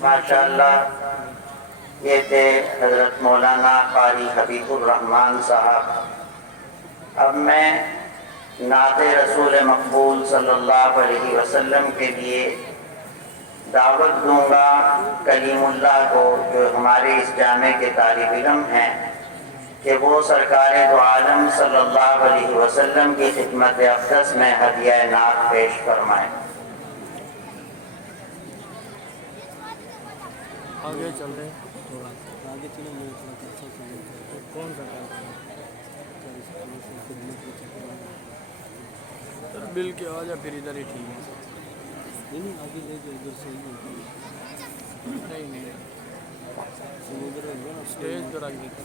ماشاءاللہ یہ تھے حضرت مولانا قاری حبیب الرحمن صاحب۔ اب میں نعت رسول مقبول صلی اللہ علیہ وسلم کے لیے دعوت دوں گا کلیم اللہ کو، جو ہمارے اس جامع کے طالب علم ہیں، کہ وہ سرکار دو عالم صلی اللہ علیہ وسلم کی خدمت اقدس میں ہدیہ نعت پیش فرمائیں۔ آگے چل رہے ہیں، تھوڑا آگے چلیں، میں تھوڑا کون سا کام سر بل کے آ جا، پھر ادھر ہی ٹھیک ہے، نہیں آگے لے جو ادھر سے نہیں اسٹیج پہ رکھ دیتے۔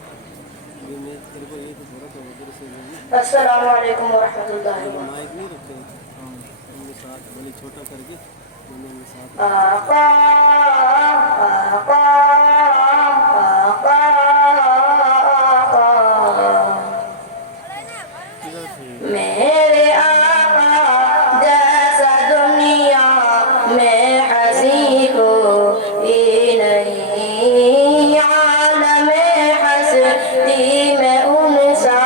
السلام علیکم ورحمۃ اللہ مائک نہیں رکھے ان کے ساتھ، بڑی چھوٹا کر کے آقا آقا آقا میرے آقا جیسا دنیا میں ہنسی کوئی نہیں، عالم ہستی میں ان سا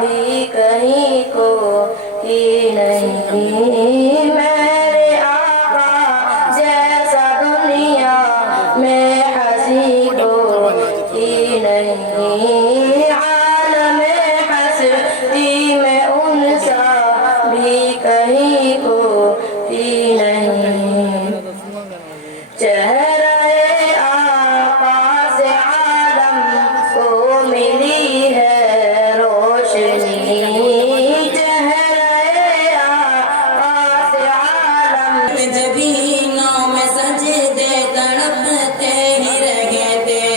بھی کہیں کوئی نہیں، میرے آقا جیسا دنیا میں ہنسی کوئی نہیں، عالم ہستی میں ان سا بھی کہیں کوئی نہیں، چہرہ آقا سے عالم کو ملی ہے روشنی، چہرہ آقا سے عالم جبینوں میں سجدے تڑپتے ہی رہے تھے،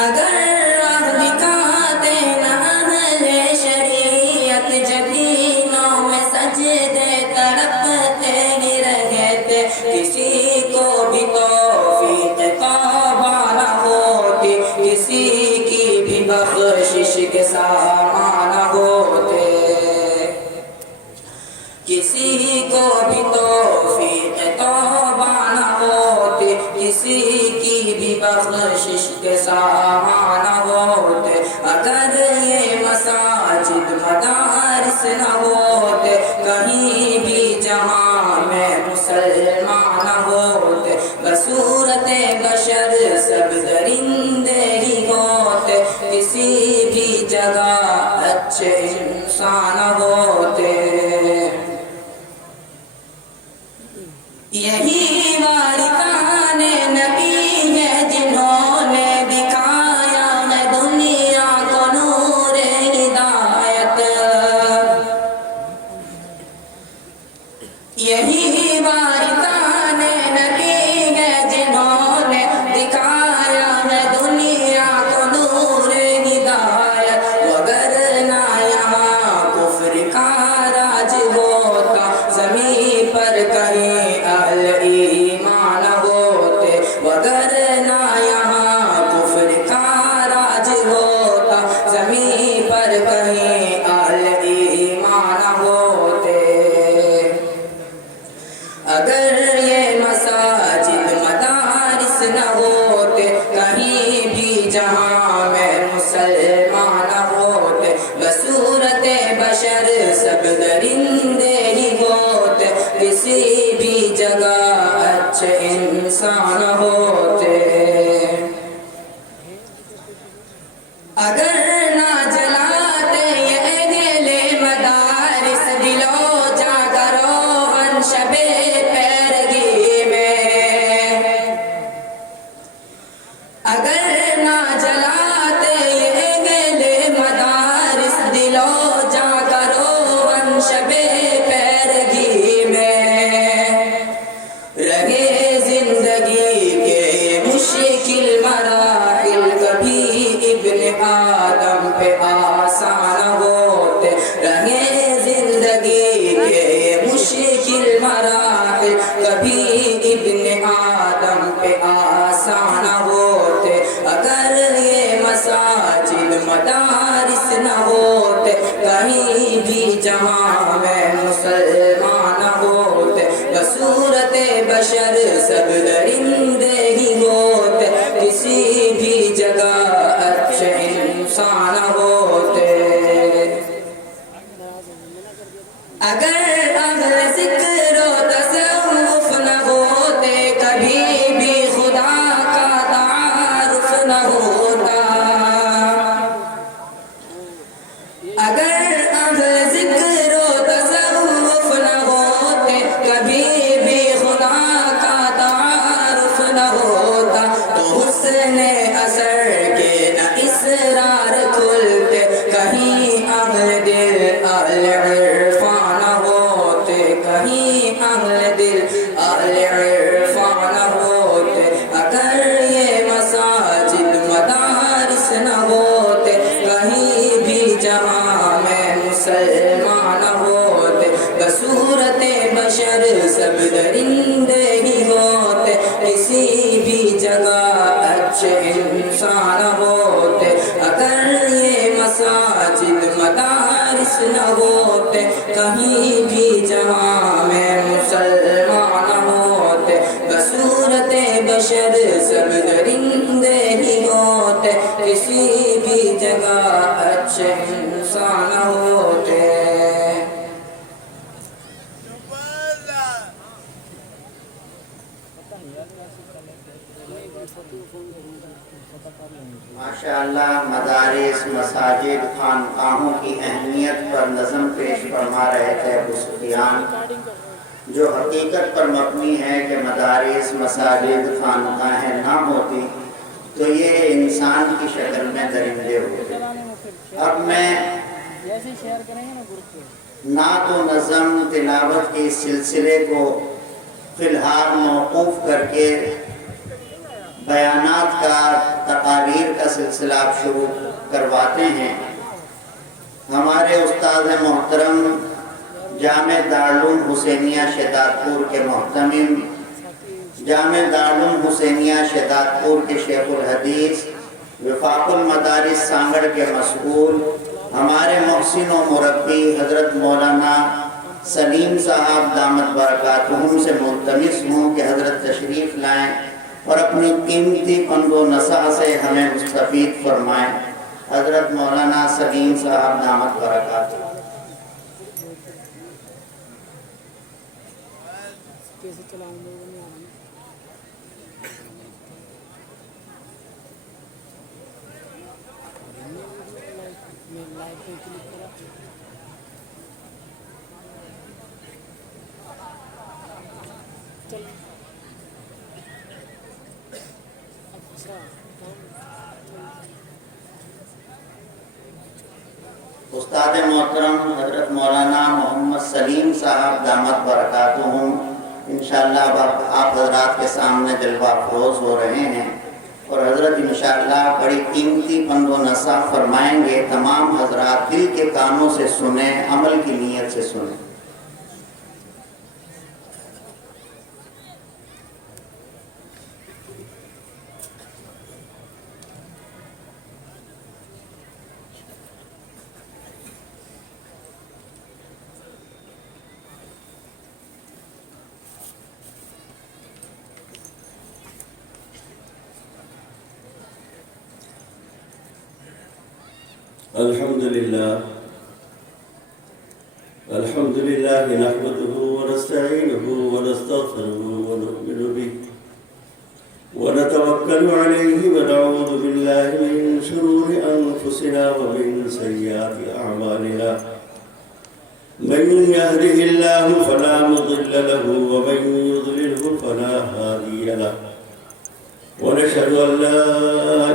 اگر راہ دکھاتے نہ اہل شریعت جبینوں میں سجدے تڑپتے ہی رہے تھے، کسی کو بھی توفیق توبہ نہ ہوتی، کسی کی بھی بخشش کے سامان نہ ہوتے، کسی کو بھی توفیق توبہ نہ ہوتی، کسی کی بھی بخشش کے سامان نہ ہوتے، اگر یہ مساجد مدارس نہ ہوتے، کہیں بھی جہاں میں مسلمان نہ ہوتے، بصورت بشر سب درندے ہی ہوتے، کسی بھی جگہ اچھے انسان ہوتے، یہی وارثان نبی ہے جنہوں نے دکھایا ہے دنیا کو نور ہدایت، یہی وارثان نبی ہے جنہوں نے دکھایا ہے دنیا کو نور ہدایت، وگرنہ یہاں کفر کا راج ہوتا، زمین پر کہیں اہل ایمان ہوتے، وگرنہ یہاں کفر کا راج ہوتا، زمین پر کہیں اہل ایمان ہوتے، اگر یہ مساجد مدارس نہ ہوتے، کہیں بھی جہاں میں مسلمان نہ ہوتے، بصورت بشر سب درندے ہی ہوتے، کسی بھی جگہ اچھے انسان ہوتے، اگر نہ جلاتے یہ گلے مدارس دلو جا کرو شب پیرگی میں، اگر نہ جلاتے یہ گلے مدارس دلو جا کرو شب پیرگی میں، رہے زندگی کے مشکل مراحل کبھی ابن آدم پہ آسان ہوتے، رہے زندگی کے مشکل مراحل کبھی ابن آدم پہ آسان ہوتے، اگر یہ مساجد مدارس نہ ہوتے، کہیں بھی جہاں میں مسلمان ہوتے، رسول بشر سب درندے ہی ہوتے کسی بھی جگہ اچھے انسان ہوتے اگر اہل ذکر و تصوف نہ ہوتے کبھی بھی خدا کا تعارف نہ ہوتا اگر اہل ذکر و تصوف نہ ہوتے کبھی بھی خدا کا تعارف نہ ہوتا تو حسن اثر کے نہ اسرار کھلتے کہیں اہل دل اہل عرفان نہ ہوتے کہیں اہل دل اہل عرفان نہ ہوتے اگر یہ مساجد مدارس نہ ہوتے کہیں بھی جہاں میں مسلمان نہ ہوتے بصورت بشر سب درندے ہی ہوتے کسی بھی جگہ اچھے انسان ہوتے اگر یہ مساجد مدارس نہ ہوتے کہیں بھی جہاں میں مسلمان نہ ہوتے بصورت بشر سب درندے ہی ہوتے کسی بھی جگہ اچھے انسان ہوتے ماشاءاللہ مدارس مساجد خانقاہوں کی اہمیت پر نظم پیش فرما رہے تھے ابو سفیان جو حقیقت پر مبنی ہے کہ مدارس مساجد خانقاہیں نہ ہوتی تو یہ انسان کی شکل میں درندے ہوتے اب میں نعت و نظم تلاوت کے اس سلسلے کو فی الحال موقوف کر کے بیانات کا تقاریر کا سلسلہ آپ شروع کرواتے ہیں ہمارے استاد محترم جامع دارالعلوم حسینیہ شہداد پور کے محتمم جامع دارالعلوم حسینیہ شہداد پور کے شیخ الحدیث وفاق المدارس سانگڑ کے مسئول ہمارے محسن و مربی حضرت مولانا سلیم صاحب دامت برکاتہم سے ملتمس ہوں کہ حضرت تشریف لائیں اور اپنی قیمتی پند و نصح سے ہمیں مستفید فرمائیں حضرت مولانا سلیم صاحب دامت برکاتہم استاد محترم حضرت مولانا محمد سلیم صاحب دامت برکاتہم انشاءاللہ آپ حضرات کے سامنے جلوہ افروز ہو رہے ہیں اور حضرت انشاءاللہ بڑی قیمتی پند و نصح فرمائیں گے تمام حضرات دل کے کانوں سے سنیں عمل کی نیت سے سنیں الحمد لله نحمده ونستعينه ونستغفره ونؤمن به ونتوكل عليه ونعوذ بالله من شرور أنفسنا ومن سيئات أعمالنا من يهده الله فلا مضل له ومن يضلله فلا هادي له ونشهد أن لا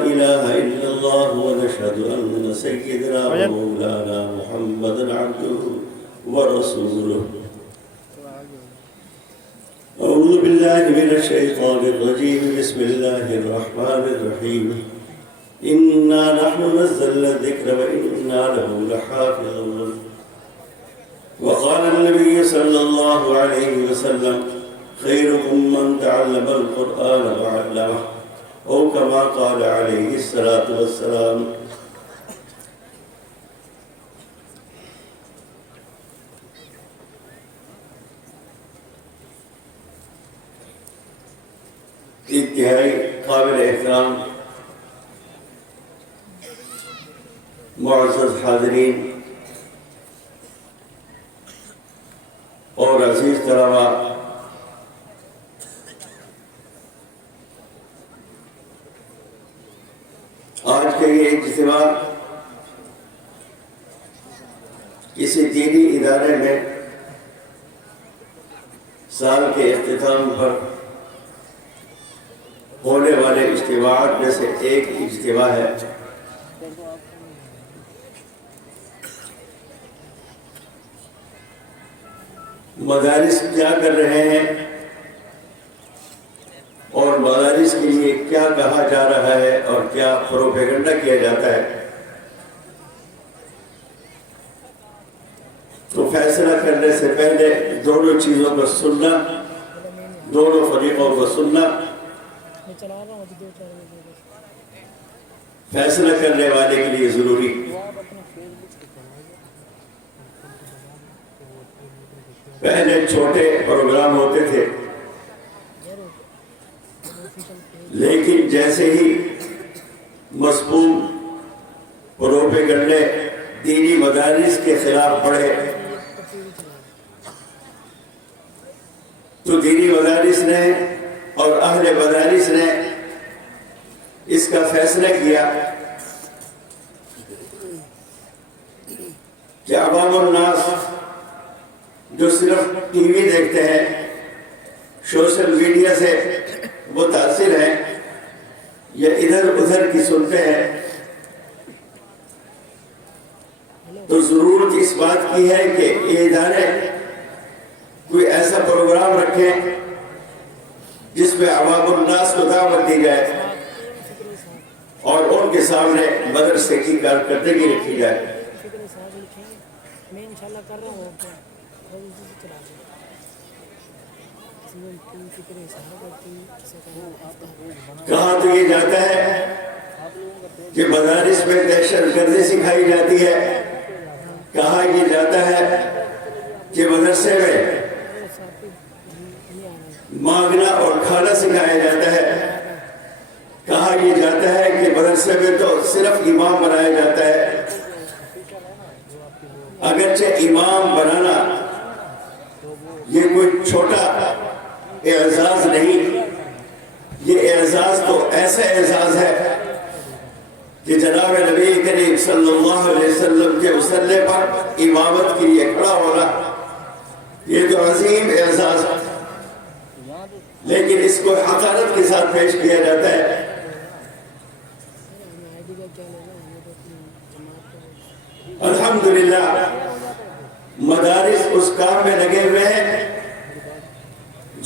إله إلا الله ونشهد أن سيدنا ومولانا محمدا عبده ورسوله أعوذ بالله من الشيطان الرجيم بسم الله الرحمن الرحيم إنا نحن نزلنا الذكر وإنا له لحافظون وقال النبي صلى الله عليه وسلم خيركم من تعلم القرآن وعلمه أو كما قال عليه الصلاة والسلام انتہائی قابل احترام معزز حاضرین اور عزیز طلباء، آج کے یہ اجتماع کسی دینی ادارے میں سال کے اختتام پر ہونے والے اجتماعات میں سے ایک اجتماع ہے۔ مدارس کیا کر رہے ہیں اور مدارس کے لیے کیا کہا جا رہا ہے اور کیا پروپیگنڈا کیا جاتا ہے، تو فیصلہ کرنے سے پہلے دونوں چیزوں کو سننا، دونوں فریقوں کو سننا، فیصلہ کرنے والے کے لیے ضروری۔ پہلے چھوٹے پروگرام ہوتے تھے، لیکن جیسے ہی مضمون پروپیگنڈے دینی مدارس کے خلاف بڑھے تو دینی مدارس نے اور اہل مدارس نے اس کا فیصلہ کیا کہ عوام الناس جو صرف ٹی وی دیکھتے ہیں، سوشل میڈیا سے متاثر ہیں یا ادھر ادھر کی سنتے ہیں، تو ضرورت اس بات کی ہے کہ یہ ادارے کوئی ایسا پروگرام رکھیں جس میں عوام الناس کو دعوت دی جائے اور ان کے سامنے مدرسے کی کارکردگی رکھی جائے۔ کہا تو یہ جاتا ہے کہ مدارس میں دہشت گردی سکھائی جاتی ہے، کہا یہ جاتا ہے کہ مدرسے میں مانگنا اور کھانا سکھایا جاتا ہے، کہا یہ جاتا ہے کہ مدرسے میں تو صرف امام بنایا جاتا ہے۔ اگرچہ امام بنانا یہ کوئی چھوٹا اعزاز نہیں، یہ اعزاز تو ایسا اعزاز ہے کہ جناب نبی کریم صلی اللہ علیہ وسلم کے مصلی پر امامت کے لیے کھڑا ہونا، یہ تو عظیم اعزاز ہے، لیکن اس کو حقارت کے ساتھ پیش کیا جاتا ہے۔ الحمدللہ مدارس اس کام میں لگے ہوئے ہیں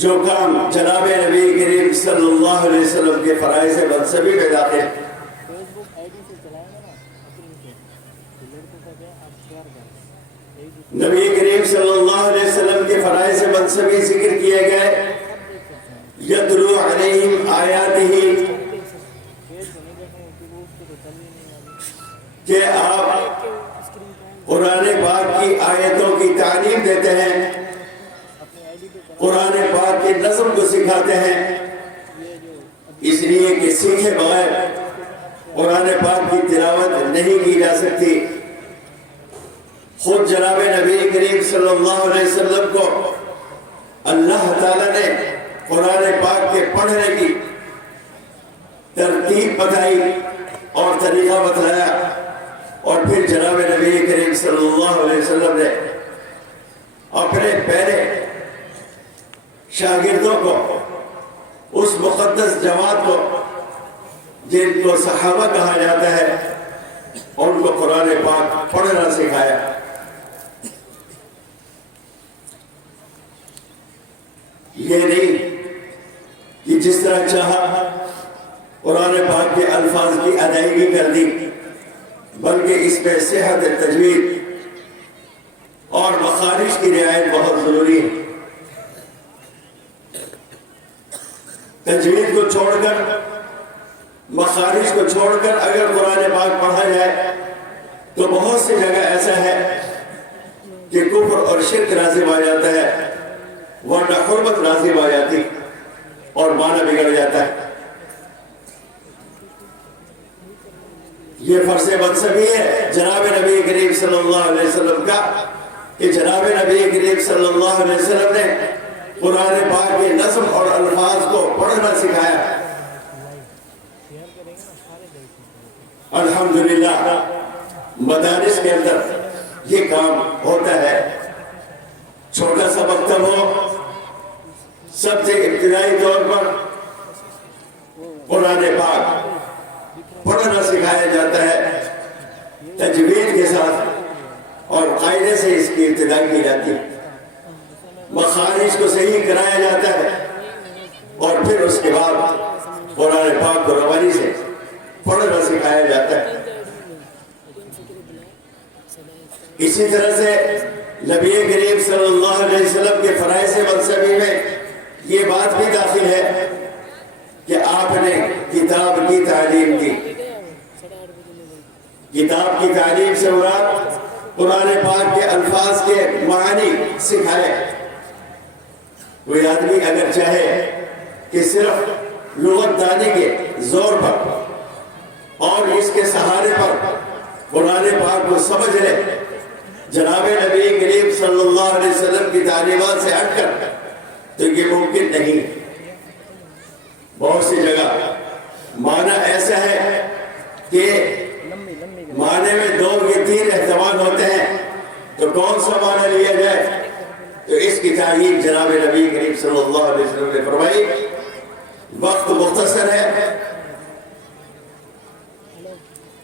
جو کام جناب نبی کریم صلی اللہ علیہ وسلم کے فرائض منصبی میں داخل۔ نبی کریم صلی اللہ علیہ وسلم کے فرائض منصبی ذکر کیے گئے، یتلو علیہم آیاتہ، کہ آپ قرآن پاک کی آیتوں کی تعلیم دیتے ہیں، قرآن پاک کے نظم کو سکھاتے ہیں، اس لیے کہ سیکھے بغیر قرآن پاک کی تلاوت نہیں کی جا سکتی۔ خود جناب نبی کریم صلی اللہ علیہ وسلم کو اللہ تعالیٰ نے قرآن پاک کے پڑھنے کی ترتیب بتائی اور طریقہ بتلایا، اور پھر جناب نبی کریم صلی اللہ علیہ وسلم نے اپنے پہلے شاگردوں کو، اس مقدس جماعت کو جن کو صحابہ کہا جاتا ہے، ان کو قرآن پاک پڑھنا سکھایا۔ یہ نہیں کہ جس طرح چاہا قرآن پاک کے الفاظ کی ادائیگی کر دی، بلکہ اس میں صحت تجوید اور مخارج کی رعایت بہت ضروری ہے۔ تجوید کو چھوڑ کر، مخارج کو چھوڑ کر اگر قرآن پاک پڑھا جائے تو بہت سی جگہ ایسا ہے کہ کفر اور شرک لازم آ جاتا ہے، ورنہ حرمت لازم آ جاتی، اور معنی بگڑ جاتا ہے. یہ فرض منصبی ہے جناب نبی کریم صلی اللہ علیہ وسلم کا کہ جناب نبی کریم صلی اللہ علیہ وسلم نے قرآن پاک کے نظم اور الفاظ کو پڑھنا سکھایا. الحمدللہ مدارس کے اندر یہ کام ہوتا ہے. چھوٹا سا مکتب ہو، سب سے ابتدائی طور پر قرآن پاک پڑھنا سکھایا جاتا ہے تجوید کے ساتھ اور قاعدے سے اس کی ابتدا کی جاتی ہے. مخارج کو صحیح کرایا جاتا ہے اور پھر اس کے بعد قرآن پاک کو روانی سے پڑھنا سکھایا جاتا ہے. اسی طرح سے نبی کریم صلی اللہ علیہ وسلم کے فرائض منصبی میں یہ بات بھی داخل ہے کہ آپ نے کتاب کی تعلیم دی. کتاب کی تعلیم سے مراد قرآن پاک کے الفاظ کے معنی سکھائے. کوئی آدمی اگر چاہے کہ صرف لغت دانی کے زور پر اور اس کے سہارے پر قرآن پاک کو سمجھ لے جناب نبی کریم صلی اللہ علیہ وسلم کی تعلیمات سے ہٹ کر، تو یہ ممکن نہیں. بہت سی جگہ معنی ایسا ہے کہ معنی میں دو یا تین احتمال ہوتے ہیں، تو کون سا معنی لیا جائے؟ تو اس کی تعلیم جناب نبی کریم صلی اللہ علیہ وسلم نے فرمائی. وقت مختصر ہے.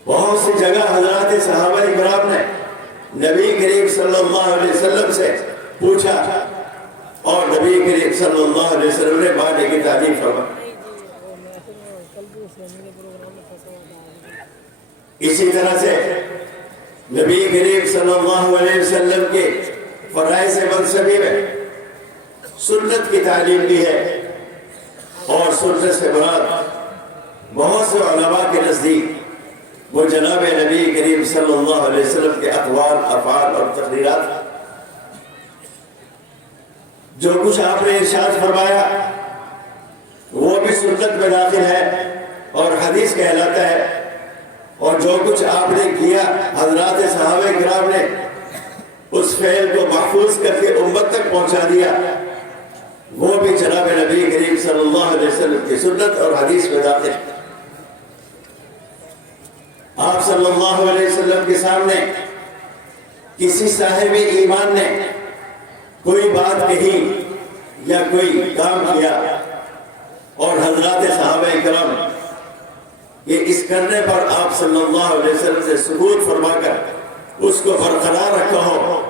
بہت سی جگہ حضرات صحابہ کرام نے نبی کریم صلی اللہ علیہ وسلم سے پوچھا اور نبی کریم صلی اللہ علیہ وسلم نے معنی کی تعلیم فرمائی. اسی طرح سے نبی کریم صلی اللہ علیہ وسلم کے فرائض منصبی میں سنت کی تعلیم دی ہے اور سنت سے مراد بہت سے علماء کے نزدیک وہ جناب نبی کریم صلی اللہ علیہ وسلم کے اقوال، افعال اور تقریرات، جو کچھ آپ نے ارشاد فرمایا وہ بھی سنت میں داخل ہے اور حدیث کہلاتا ہے. اور جو کچھ آپ نے کیا حضرات صحابہ کرام نے اس فعل کو محفوظ کر کے امت تک پہنچا دیا، وہ بھی جناب نبی کریم صلی اللہ علیہ وسلم کی سنت اور حدیث میں داخل ہے. آپ صلی اللہ علیہ وسلم کے سامنے کسی صاحب ایمان نے کوئی بات کہی یا کوئی کام کیا اور حضرات صحابہ کرام یہ اس کرنے پر آپ صلی اللہ علیہ وسلم سے سکوت فرما کر اس کو برقرار رکھا ہو،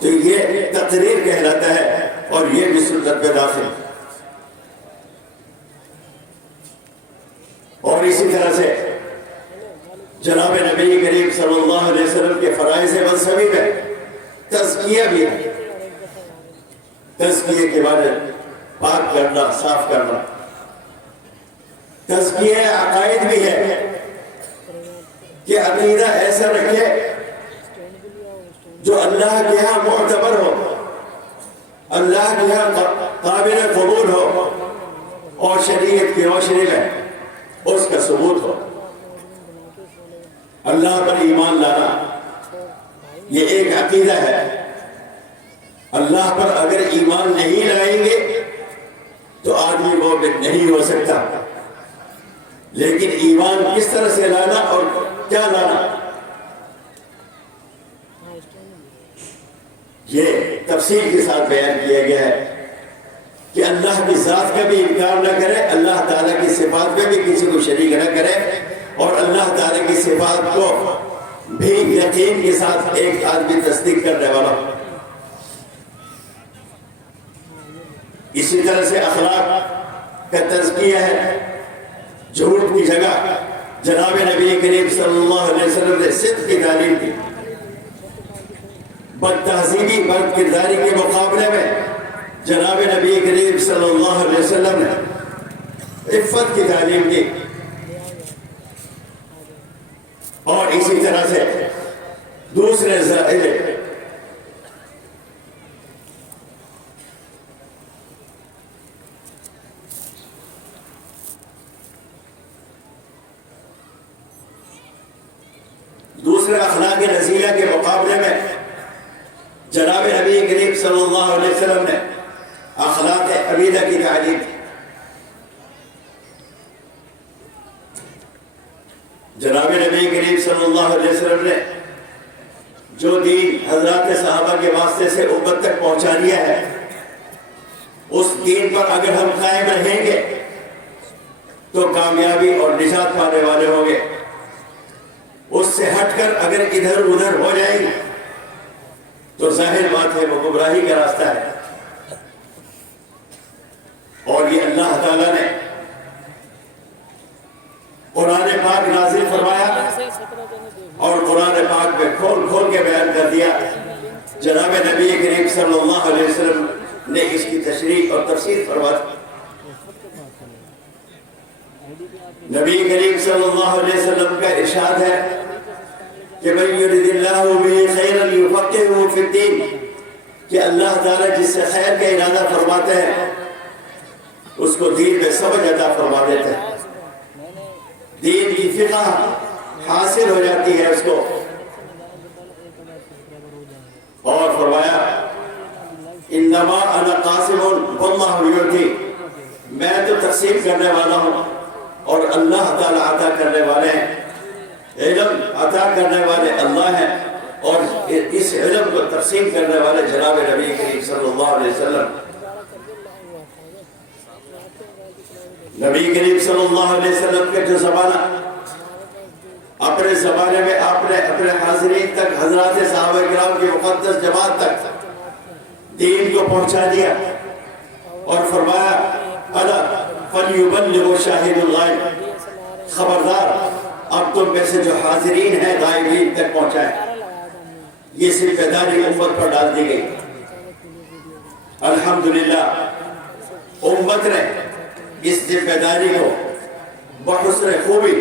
تو یہ تقریر کہلاتا ہے اور یہ بھی سنت میں داخل ہے. اور اسی طرح سے جناب نبی کریم صلی اللہ علیہ وسلم کے فرائض منصبی میں تزکیہ بھی ہے. تزکیہ کے بارے پاک کرنا، صاف کرنا. تزکیہ عقائد بھی ہے کہ عقیدہ ایسا رکھے جو اللہ کے یہاں معتبر ہو، اللہ کے یہاں قابل قبول ہو اور شریعت کی روشنی میں اس کا ثبوت ہو. اللہ پر ایمان لانا یہ ایک عقیدہ ہے. اللہ پر اگر ایمان نہیں لائیں گے تو آدمی مومن نہیں ہو سکتا. لیکن ایمان کس طرح سے لانا اور کیا لانا، یہ تفصیل کے ساتھ بیان کیا گیا ہے کہ اللہ کی ذات کا بھی انکار نہ کرے، اللہ تعالیٰ کی صفات میں بھی کسی کو شریک نہ کرے، اور اللہ تعالیٰ کی صفات کو بھی یقین کے ساتھ ایک آدمی تصدیق کرنے والا. اسی طرح سے اخلاق کا تزکیہ ہے. جھوٹ کی جگہ جناب نبی کریم صلی اللہ علیہ وسلم نے صدق کی تعلیم دی. بد تہذیبی، بد کرداری کے مقابلے میں جناب نبی کریم صلی اللہ علیہ وسلم نے عفت کی تعلیم دی. اور اسی طرح سے دوسرے ظاہر دیگر اخلاق رذیلہ کے مقابلے میں جناب نبی کریم صلی اللہ علیہ وسلم نے اخلاق حمیدہ کی تعلیم دی۔ جناب نبی کریم صلی اللہ علیہ وسلم نے جو دین حضرات صحابہ کے واسطے سے امت تک پہنچا دیا ہے، اس دین پر اگر ہم قائم رہیں گے تو کامیابی اور نجات پانے والے ہوں گے۔ اس سے ہٹ کر اگر ادھر ادھر ہو جائیں گے تو ظاہر بات ہے وہ گمراہی کا راستہ ہے۔ اور یہ اللہ تعالیٰ نے قرآن پاک نازل فرمایا اور قرآن پاک میں کھول کھول کے بیان کر دیا۔ جناب نبی کریم صلی اللہ علیہ وسلم نے اس کی تشریح اور تفسیر فرما دی۔ نبی کریم صلی اللہ علیہ وسلم کا ارشاد ہے کہ من یرد اللہ بہ خیرا یفقہہ فی الدین، کہ اللہ تعالیٰ جس سے خیر کا ارادہ فرماتے ہیں اس کو دین میں سمجھ عطا فرما دیتے ہیں، دین کی فقہ حاصل ہو جاتی ہے اس کو۔ اور فرمایا انما انا قاسم واللہ یعطی، میں تو تقسیم کرنے والا ہوں اور اللہ تعالیٰ عطا کرنے والے ہیں۔ علم عطا کرنے والے اللہ ہیں اور اس علم کو تقسیم کرنے والے جناب نبی کریم صلی اللہ علیہ وسلم۔ نبی کریم صلی اللہ علیہ وسلم کا جو زمانہ، اپنے زمانے میں آپ نے اپنے حاضرین تک، حضرات صحابہ کرام کی مقدس جماعت تک دین کو پہنچا دیا اور فرمایا الا فلیبلغ شاہد الغائب، خبردار اب تم میں سے جو حاضرین ہیں غائبین تک پہنچائیں۔ یہ ذمہ داری امت پر ڈال دی گئی۔ الحمدللہ امت نے اس ذمہ داری کو بحسن خوبی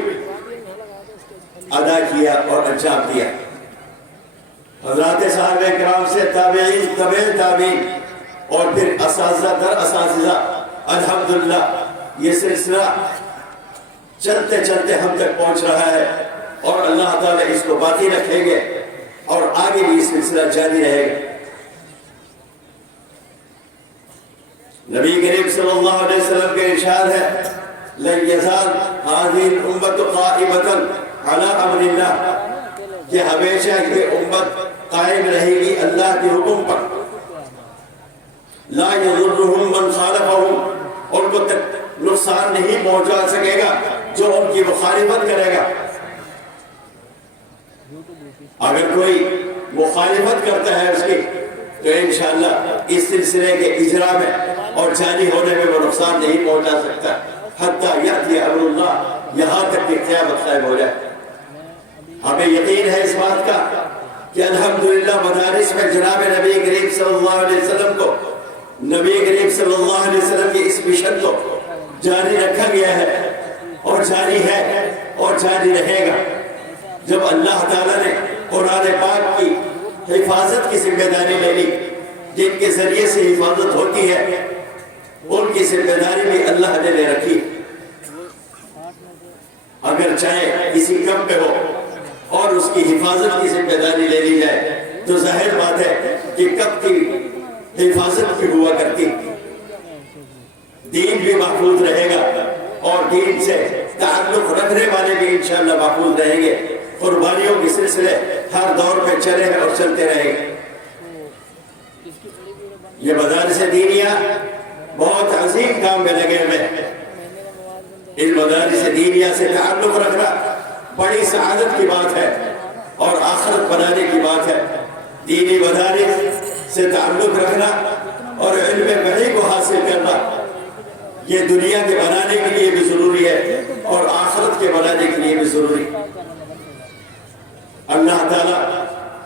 ادا کیا اور انجام دیا۔ حضرات صحابہ کرام سے تابعین، تبع تابعین اور پھر اساتذہ در اساتذہ، الحمدللہ یہ سلسلہ چلتے چلتے ہم تک پہنچ رہا ہے اور اللہ تعالیٰ اس کو باقی رکھیں گے اور آگے بھی یہ سلسلہ جاری رہے گا۔ نبی کریم صلی اللہ علیہ وسلم کے ارشاد ہے لن یزال هذه الامة قائمة على امر اللہ، کہ ہمیشہ یہ امت قائم رہے گی اللہ کے حکم پر۔ لا یضرهم من خالفهم، ان کو تک نقصان نہیں پہنچا سکے گا جو ان کی مخالفت کرے گا۔ اگر کوئی مخالفت کرتا ہے اس کی تو انشاءاللہ اس سلسلے کے اجرا میں اور جاری ہونے میں وہ نقصان نہیں پہنچا سکتا حتیٰ یأتی امر اللہ، یہاں تک کہ قیامت قائم ہو جائے۔ ہمیں یقین ہے اس بات کا کہ الحمدللہ مدارس میں جناب نبی کریم صلی اللہ علیہ وسلم کو، نبی کریم صلی اللہ علیہ وسلم کی اس مشن کو جاری رکھا گیا ہے اور جاری ہے اور جاری رہے گا۔ جب اللہ تعالیٰ نے قرآن پاک کی حفاظت کی ذمہ داری لے لی، جن کے ذریعے سے حفاظت ہوتی ہے ان کی ذمہ داری بھی اللہ نے لے رکھی۔ اگر چاہے کسی کم پہ ہو اور اس کی حفاظت کی ذمہ داری لے لی جائے تو ظاہر بات ہے کہ کب کی حفاظت بھی ہوا کرتی، دین بھی محفوظ رہے گا اور دین سے تعلق رکھنے والے بھی انشاءاللہ محفوظ رہیں گے۔ قربانیوں کے سلسلے ہر دور میں چلے ہیں اور چلتے رہیں گے۔ یہ مدارس دینیہ بہت عظیم کام میں لگے ہوئے ہیں۔ ان مدارس دینیہ سے تعلق رکھنا بڑی سعادت کی بات ہے اور آخرت بنانے کی بات ہے۔ دینی مدارس سے تعلق رکھنا اور علم وحی کو حاصل کرنا یہ دنیا کے بنانے کے لیے بھی ضروری ہے اور آخرت کے بنانے کے لیے بھی ضروری ہے۔ اللہ تعالیٰ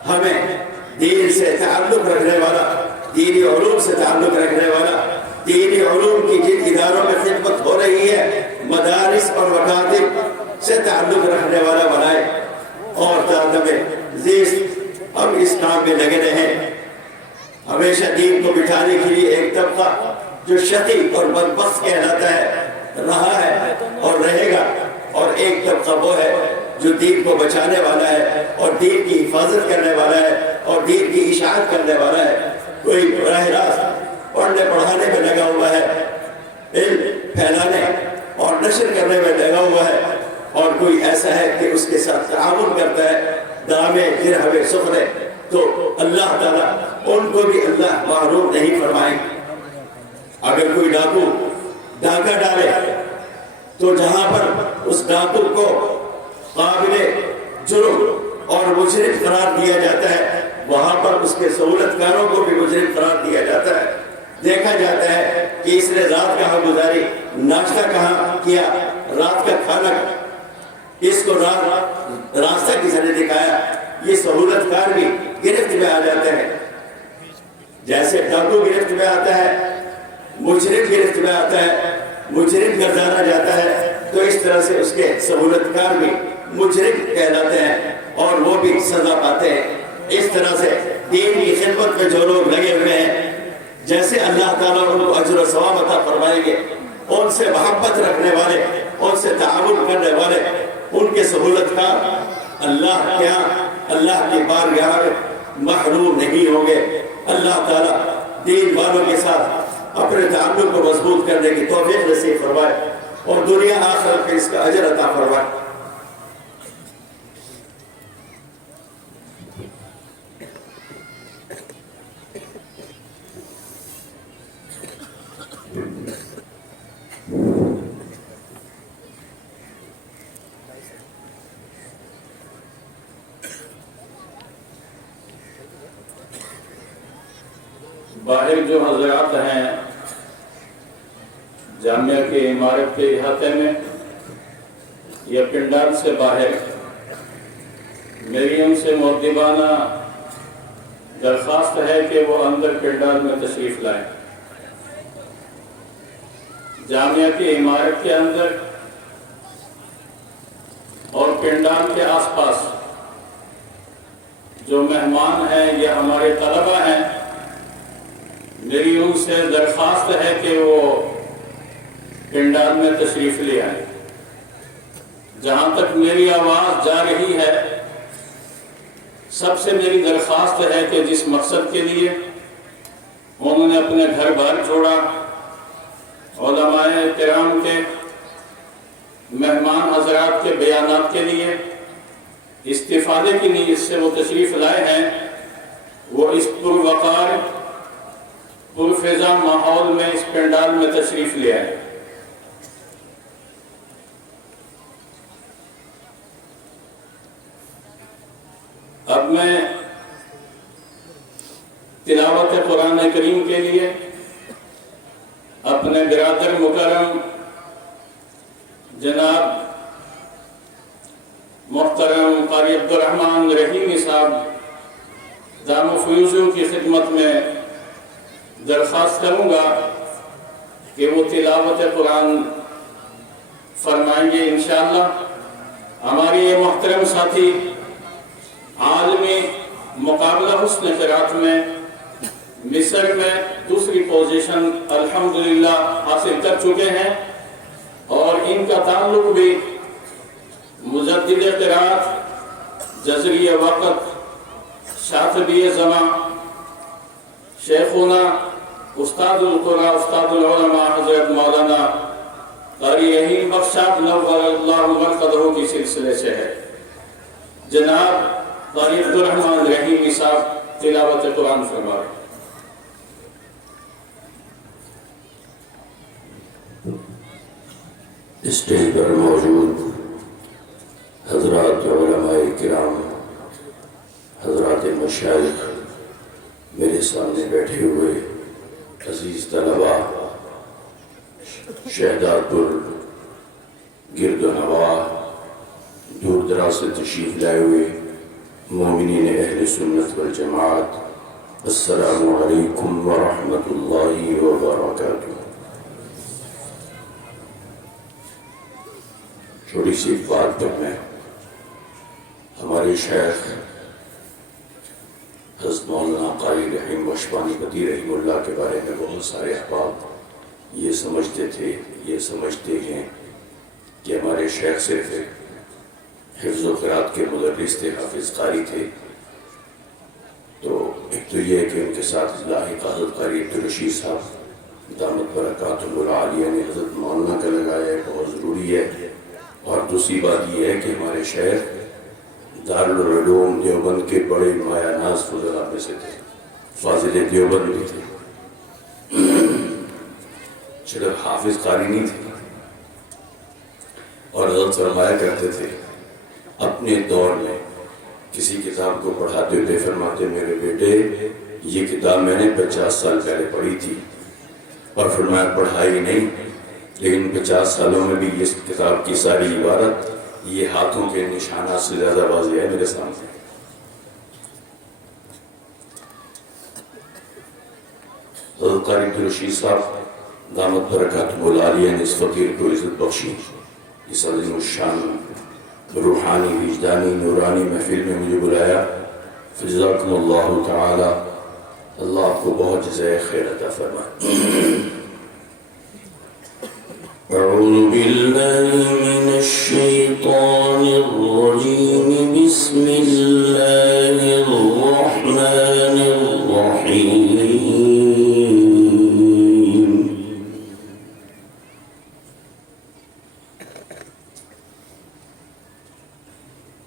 ہمیں دین سے تعلق رکھنے والا، دینی علوم سے تعلق رکھنے والا، دینی علوم کی جن اداروں میں خدمت ہو رہی ہے مدارس اور مکاتب سے تعلق رکھنے والا بنائے اور تعدم زیست ہم اس کام میں لگے رہیں۔ ہمیشہ دین کو بٹھانے کے لیے ایک طبقہ جو شقی اور بدبخت کہلاتا ہے رہا ہے اور رہے گا، اور ایک طبقہ وہ ہے جو دین کو بچانے والا ہے اور دین کی حفاظت کرنے والا ہے اور دین کی اشاعت کرنے والا ہے. کوئی براہ راست پڑھنے پڑھانے میں لگا ہوا ہے، علم پھیلانے اور نشر کرنے میں لگا ہوا ہے، اور کوئی ایسا ہے کہ اس کے ساتھ تعاون کرتا ہے دامے درہمے سفرے، تو اللہ تعالیٰ ان کو بھی اللہ محروم نہیں فرمائے. اگر کوئی ڈاکو ڈاکہ ڈالے تو جہاں پر اس ڈاکو کو قابل جرم اور مجرم قرار دیا جاتا ہے، وہاں پر اس کے سہولت کاروں کو بھی مجرم قرار دیا جاتا ہے. دیکھا جاتا ہے کہ اس نے رات کہاں گزاری، ناشتہ کہاں کیا، رات کا کھانا اس کو راستہ کس نے دکھایا. یہ سہولت کار بھی گرفت میں آ جاتے ہیں. جیسے ڈاکو گرفت میں آتا ہے، مجرم گرفت میں آتا ہے، مجرم گردانا جاتا ہے، تو اس طرح سے اس کے سہولت کار بھی مجرم کہلاتے ہیں اور وہ بھی سزا پاتے ہیں. اس طرح سے دین کی خدمت میں جو لوگ لگے ہوئے ہیں، جیسے اللہ تعالیٰ ان کو اجر و ثواب عطا فرمائیں گے، ان سے محبت رکھنے والے، ان سے تعاون کرنے والے، ان کے سہولت کار اللہ کے ہاں اللہ کی بارگاہ میں محروم نہیں ہوں گے. اللہ تعالیٰ دین والوں کے ساتھ اپنے تعلق کو مضبوط کرنے کی توفیق نصیب فرمائے اور دنیا آخرت میں اس کا اجر عطا فرمائے. باہر جو حضرات ہیں جامعہ کی عمارت کے احاطے میں یا پنڈال سے باہر، میری ان سے مؤدبانہ درخواست ہے کہ وہ اندر پنڈال میں تشریف لائیں. جامعہ کی عمارت کے اندر اور پنڈال کے آس پاس جو مہمان ہیں یا ہمارے طلبہ ہیں، میری ان سے درخواست ہے کہ وہ پنڈال میں تشریف لے آئیں. جہاں تک میری آواز جا رہی ہے، سب سے میری درخواست ہے کہ جس مقصد کے لیے انہوں نے اپنے گھر بار چھوڑا، علماء کرام کے مہمان حضرات کے بیانات کے لیے استفادے کی نیت سے وہ تشریف لائے ہیں، وہ اس پروقار پرفضا ماحول میں اس پنڈال میں تشریف لے آئے. اب میں تلاوت قرآن کریم کے لیے اپنے برادر مکرم جناب محترم قاری عبدالرحمن رحیمی صاحب دام فیوزوں کی خدمت میں درخواست کروں گا کہ وہ تلاوت قرآن فرمائیں گے انشاءاللہ. ہماری یہ محترم ساتھی عالمی مقابلہ حسن قرات میں مصر میں دوسری پوزیشن الحمدللہ حاصل کر چکے ہیں، اور ان کا تعلق بھی مجدد قرات، جزری وقت، شاطبی زمان، شیخونا استاد القرآن استاد العلماء حضرت مولانا قاری رحیم بخش صاحب نور اللہ مرقدہ کی سلسلے سے ہے. جناب قاری عبدالرحمن رحیمی صاحب تلاوت قرآن فرمائیں. اسٹیج پر موجود حضرات علماء کرام، حضرات مشائخ، میرے سامنے بیٹھے ہوئے عزیز طلباء، شہداء گرد و نواح، دور دراز سے تشریف لائے ہوئے مومنین اہل سنت والجماعت، السلام علیکم ورحمۃ اللہ وبرکاتہ. چھوٹی سی بات پر میں ہمارے شیخ حضرت مولانا قاری رحیم بخش پانی پتی رحیم اللہ کے بارے میں بہت سارے احباب یہ سمجھتے تھے، یہ سمجھتے ہیں کہ ہمارے شیخ صرف حفظ و قرات کے مدرس تھے، حافظ قاری تھے. تو ایک تو یہ ہے کہ ان کے ساتھ لاحق حضرت قاری عبدالرشید صاحب دامت برکاتہ العالیہ نے حضرت مولانا کا لگایا ہے، بہت ضروری ہے. اور دوسری بات یہ ہے کہ ہمارے شہر دارالعلوم دیوبند کے بڑے مایا ناز فضلاء میں سے تھے، فاضل دیوبند بھی تھے، صرف حافظ قاری نہیں تھے. اور حضرت فرمایا کرتے تھے اپنے دور میں کسی کتاب کو پڑھاتے ہوئے فرماتے میرے بیٹے یہ کتاب میں نے 50 سال پہلے پڑھی تھی، اور فرمایا پڑھائی نہیں، لیکن 50 سالوں میں بھی اس کتاب کی ساری عبارت یہ ہاتھوں کے نشانات سے زیادہ واضح ہے میرے سامنے. حضرت قاری عبدالرشید صاحب دامت برکاتہ العالیہ نے اس فقیر کو عزت بخشی، اس عظیم الشان روحانی وجدانی نورانی محفل میں مجھے بلایا. فجزاکم اللہ تعالی، اللہ آپ کو بہت جزائے خیر عطا فرمائے. اعوذ باللہ من الشیطان الرجیم، بسم اللہ الرحمن الرحیم.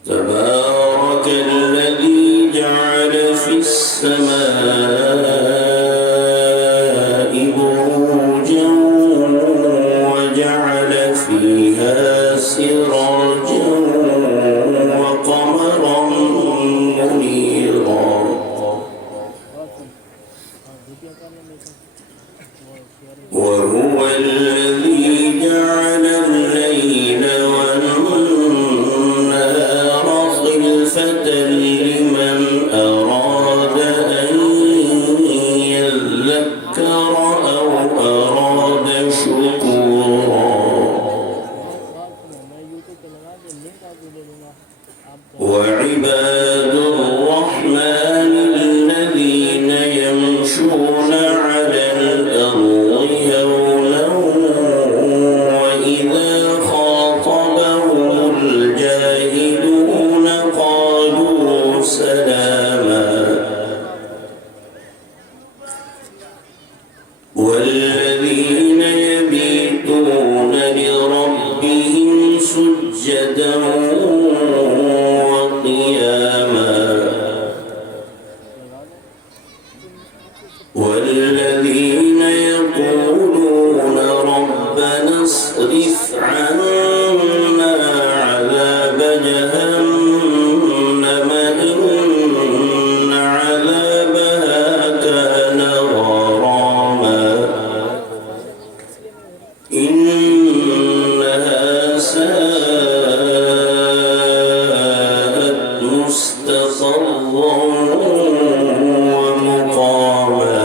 تبارك الذي جعل في السماء بروجا وجعل فيها سراجا وقمرا منيرا وهو الذي جعل الليل لمن أراد أن يذكر أو أراد شكورا. وعباد الرحمن الذين يمشون على الأرض هونا وإذا خاطبهم الجاهلون قالوا سلاما. والذين يبيتون لربهم سجدا وقياما. والذين يقولون ربنا اصرف عنا عذاب جهنم إن عذابها كان غراما إنها ساءت مستقرا ومقاما.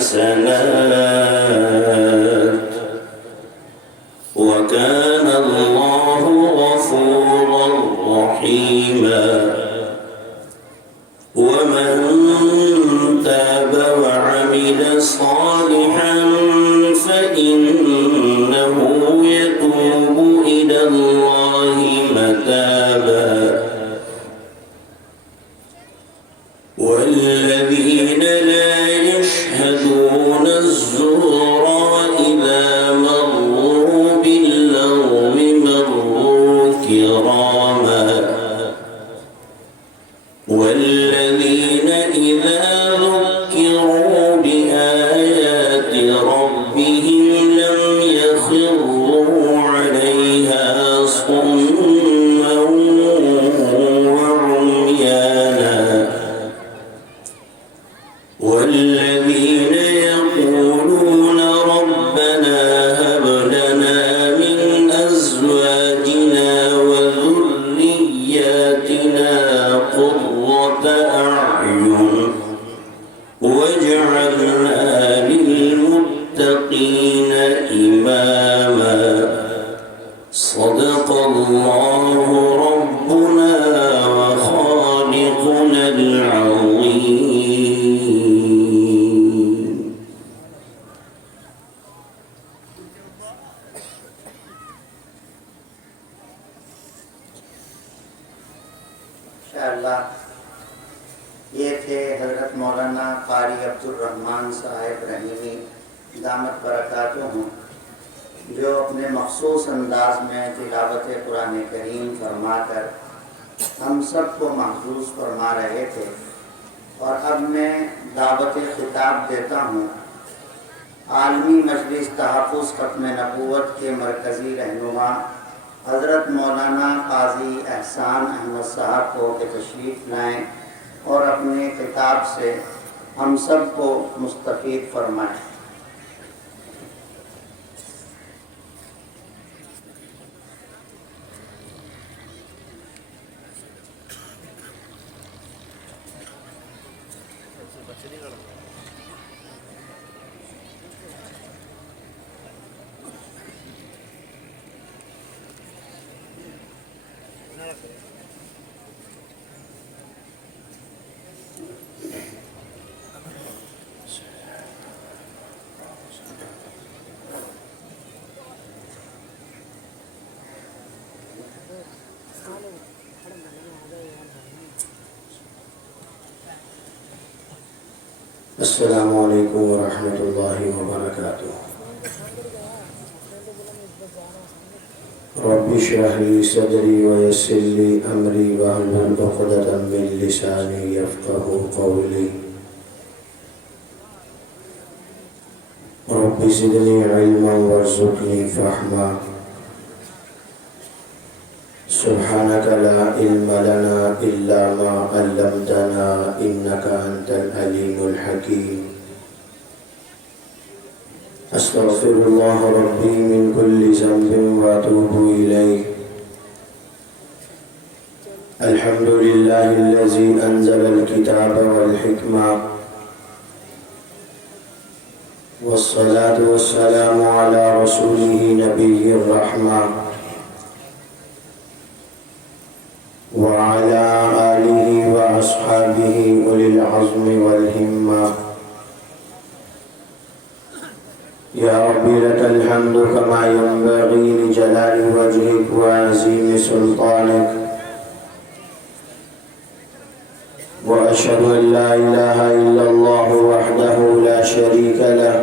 الحسنات وكان الله غفورا رحيما ومن تاب وعمل صالحا فإنه يتوب إلى الله متابا والذين لا يشهدون الزور وإذا مروا باللغو مروا كراما والذين إذا ذكروا بآيات ربهم لم يخروا عليها صما وعميانا والذين يقولون ربنا هب لنا من أزواجنا وذرياتنا قرة أعين واجعلنا للمتقين إماما صدق الله ربنا وخالقنا العظيم. انشاءاللہ یہ تھے حضرت مولانا قاری عبدالرحمن صاحب رحیمی دامت برکاتہم، جو اپنے مخصوص انداز میں تلاوت قرآن کریم فرما کر ہم سب کو محظوظ فرما رہے تھے۔ اور اب میں دعوت خطاب دیتا ہوں عالمی مجلس تحفظ ختم نبوت کے مرکزی رہنما حضرت مولانا قاضی احسان احمد صاحب کو کہ تشریف لائیں اور اپنے خطاب سے ہم سب کو مستفید فرمائیں۔ السلام علیکم ورحمۃ اللہ وبرکاتہ۔ رب اشرح لي صدري ويسر لي امري واحلل عقدة من لساني يفقهوا قولي رب زدني علما وارزقني فهما سبحانك لا علم لنا إلا ما علمتنا إنك أنت العليم الحكيم أستغفر الله ربي من كل ذنب وأتوب إليه الحمد لله الذي أنزل الكتاب والحكمة والصلاة والسلام على رسوله نبي الرحمة وعلى آله وأصحابه أولي العزم والهمة يا رب لك الحمد كما ينبغي لجلال وجهك وعظيم سلطانك وأشهد أن لا إله إلا الله وحده لا شريك له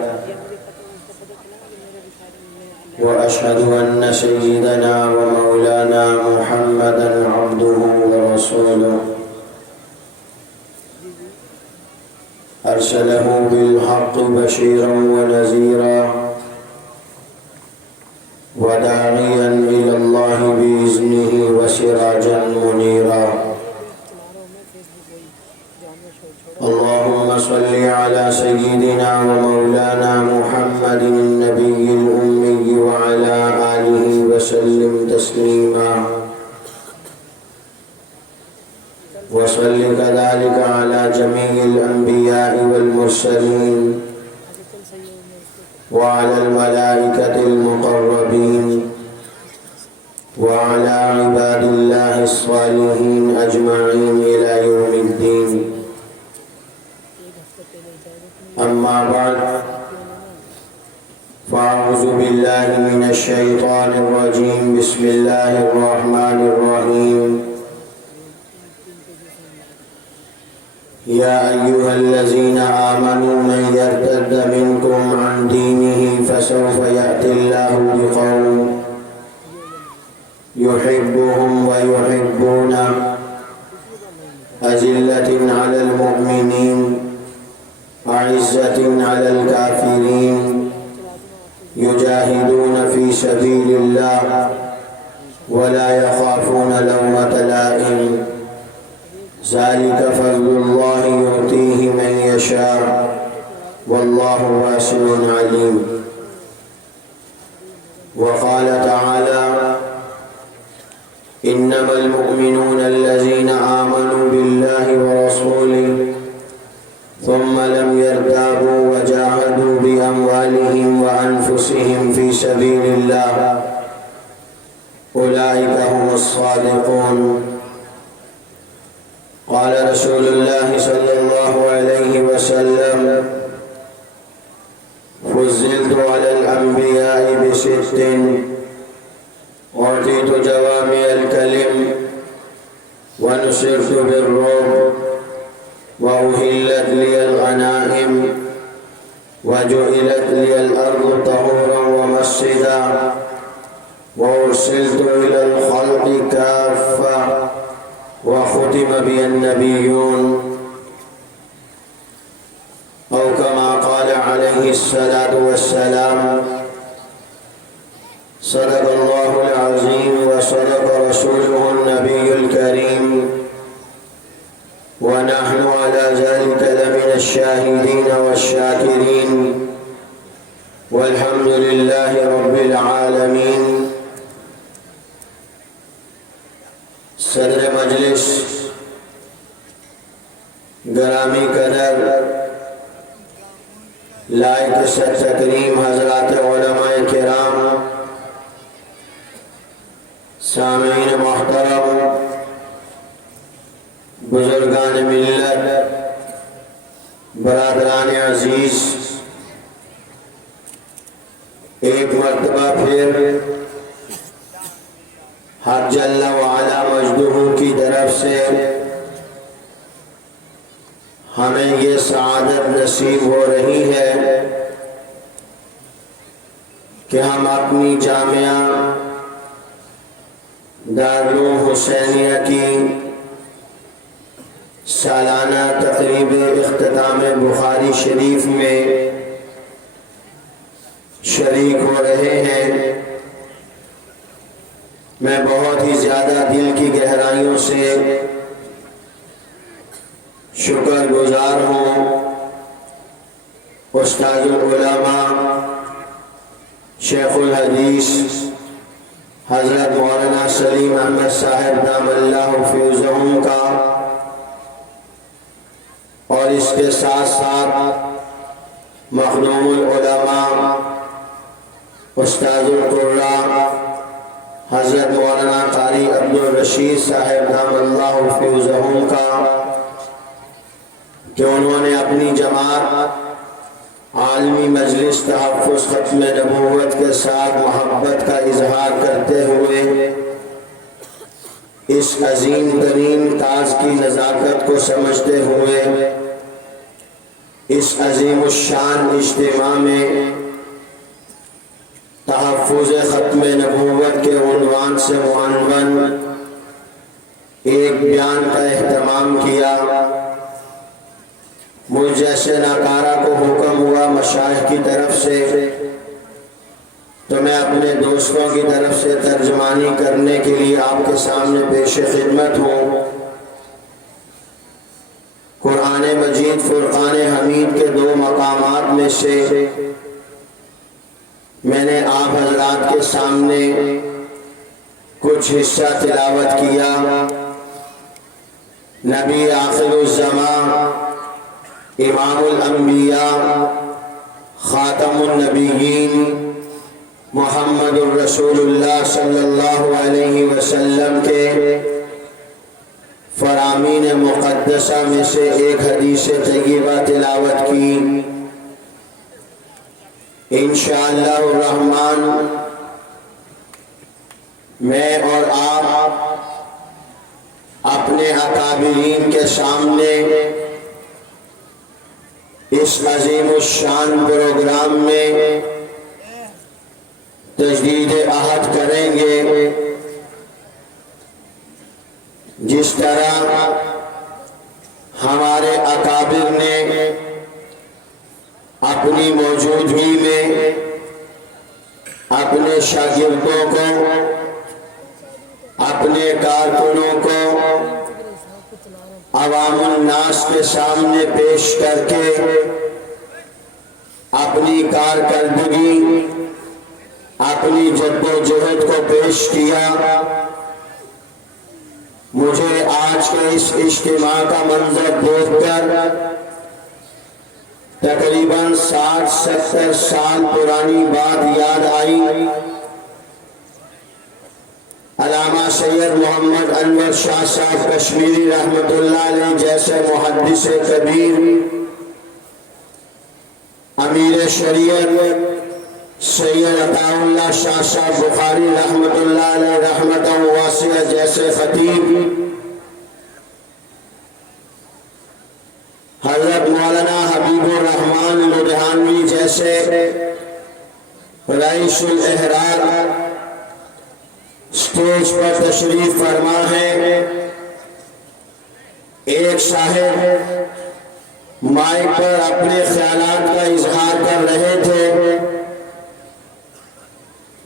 وأشهد أن سيدنا ومولانا محمدا عبده ورسوله أرسله بالحق بشيرا ونذيرا وداعيا إلى الله بإذنه وسراجا منيرا اللهم صل على سيدنا ومولانا محمد النبي الأمي وعلى آله وسلم تسليما وصل كذلك على جميع الأنبياء والمرسلين وعلى الملائكة المقربين وعلى عباد الله الصالحين أجمعين إلى يوم الدين. أما بعد، فأعوذ بالله من الشيطان الرجيم. بسم الله الرحمن الرحيم. يا أيها الذين آمنوا من يرتد منكم عن دينه فسوف يأتي الله بقوم يحبهم ويحبونه أذلة على المؤمنين أعزة على الكافرين يجاهدون في سبيل الله ولا يخافون لومة لائم. ذلك فضل الله يؤتيه من يشاء والله واسع عليم. وقال تعالى: إنما المؤمنون الذين آمنوا بالله ورسوله ثم لم يرتابوا وجاهدوا بأموالهم وأنفسهم في سبيل الله أولئك هم الصادقون. قال رسول الله صلى الله عليه وسلم: فضلت على الأنبياء بست، أعطيت جوامع الكلم ونصرت بالرعب وأهلت لي الغنائم وجعلت لي الأرض طهورا ومسجدا وأرسلت إلى الخلق كافة وختم بي النبيون، أو كما قال عليه الصلاة والسلام. صدق الله العظيم وصدق رسوله النبي الكريم، ونحن على ذلك لمن الشاهدين والشاكرين، والحمد لله رب العالمين. صدر مجلس گرامی قدر لائق ست تکریم حضرات علماء کرام، سامعین محترم، بزرگان ملت، برادران عزیز، ایک مرتبہ پھر حق جل وعلا مجدہ کی طرف سے ہمیں یہ سعادت نصیب ہو رہی ہے کہ ہم اپنی جامعہ دارالعلوم حسینیہ کی سالانہ تقریب اختتام بخاری شریف میں شریک ہو رہے ہیں۔ میں بہت ہی زیادہ دل کی گہرائیوں سے شکر گزار ہوں استاد العلماء شیخ الحدیث حضرت مولانا سلیم احمد صاحب دام اللہ فیضہم کا، اور اس کے ساتھ ساتھ مخدوم العلماء استاد القراء حضرت مولانا قاری عبدالرشید صاحب دام اللہ فیضہم کا، کہ انہوں نے اپنی جماعت عالمی مجلس تحفظ ختم نبوت کے ساتھ محبت کا اظہار کرتے ہوئے اس عظیم ترین تاج کی نزاکت کو سمجھتے ہوئے اس عظیم الشان اجتماع میں تحفظ ختم نبوت کے عنوان سے معنون ایک بیان کا اہتمام کیا۔ مجھ جیسے ناکارہ کو حکم ہوا مشائخ کی طرف سے، تو میں اپنے دوستوں کی طرف سے ترجمانی کرنے کے لیے آپ کے سامنے پیش خدمت ہوں۔ قرآن مجید فرقان حمید کے 2 مقامات میں سے میں نے آپ حضرات کے سامنے کچھ حصہ تلاوت کیا۔ نبی آخر الزمان، امام الانبیاء خاتم النبیین محمد الرسول اللہ صلی اللہ علیہ وسلم کے فرامین مقدسہ میں سے ایک حدیث طیبہ تلاوت کی۔ انشاءاللہ الرحمن میں اور آپ اپنے اکابرین کے سامنے اس عظیم الشان پروگرام میں تجدید عہد کریں گے۔ جس طرح ہمارے اکابر نے اپنی موجودگی میں اپنے شاگردوں کو، اپنے کارکنوں کو عوام الناس کے سامنے پیش کر کے اپنی کارکردگی، اپنی جد و جہد کو پیش کیا، مجھے آج کے اس اجتماع کا منظر دیکھ کر تقریباً 60-70 سال پرانی بات یاد آئی۔ علامہ سید محمد انور شاہ صاحب کشمیری رحمت اللہ علیہ جیسے محدث کبیر، امیر شریعت سید عطا اللہ شاہ صاحب بخاری رحمت اللہ علیہ رحمت واسعہ جیسے خطیب، حضرت مولانا حبیب الرحمن لدھیانوی جیسے رئیس الاحرار اسٹیج پر تشریف فرما ہے۔ ایک صاحب مائک پر اپنے خیالات کا اظہار کر رہے تھے۔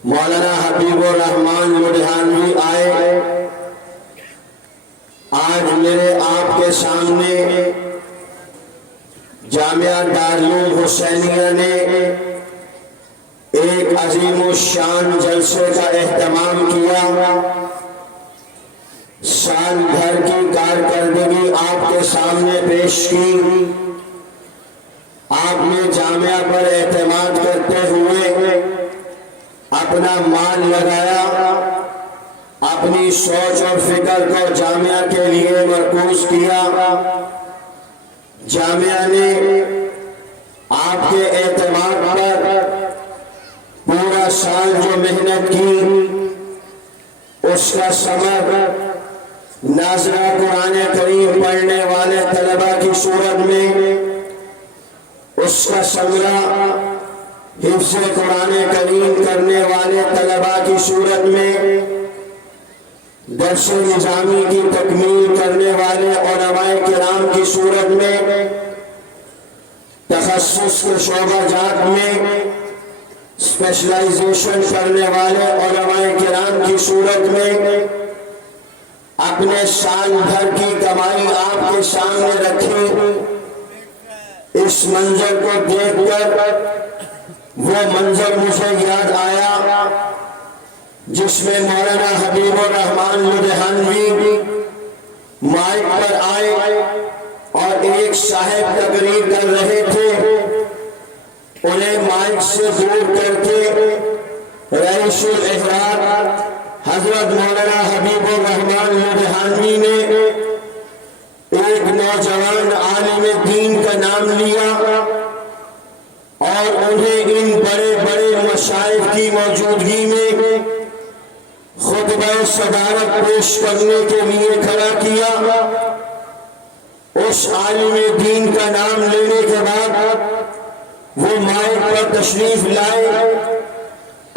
مولانا حبیب الرحمن لدھیانوی آئے، آج میرے آپ کے سامنے جامعہ دارالعلوم حسینیہ نے ایک عظیم الشان جلسے کا اہتمام کیا۔ سال بھر کی کارکردگی آپ کے سامنے پیش کی۔ آپ نے جامعہ پر اعتماد کرتے ہوئے اپنا مال لگایا، اپنی سوچ اور فکر کو جامعہ کے لیے مرکوز کیا۔ جامعہ نے آپ کے اعتماد پر پورا سال جو محنت کی، اس کا ثمر ناظرہ قرآن کریم پڑھنے والے طلبہ کی صورت میں، اس کا ثمرہ حفظ قرآن کریم کرنے والے طلبہ کی صورت میں، درس نظامی کی تکمیل کرنے والے علماء کرام کی صورت میں، تخصص کے شعبہ جات میں اسپیشلائزیشن کرنے والے علماء کرام کی صورت میں، اپنے سال بھر کی کمائی آپ کے سامنے رکھی۔ اس منظر کو دیکھ کر وہ منظر مجھے یاد آیا جس میں مولانا حبیب الرحمن لدھیانوی مائک پر آئے اور ایک صاحب تقریر کر رہے تھے۔ انہیں مائک سے دور کر کے رئیس الاحرار حضرت مولانا حبیب الرحمن لدھیانوی نے ایک نوجوان عالم دین کا نام لیا اور انہیں ان بڑے بڑے مشائخ کی موجودگی میں خطبہ صدارت پیش کرنے کے لیے کھڑا کیا۔ اس عالم دین کا نام لینے کے بعد وہ مائک پر تشریف لائے۔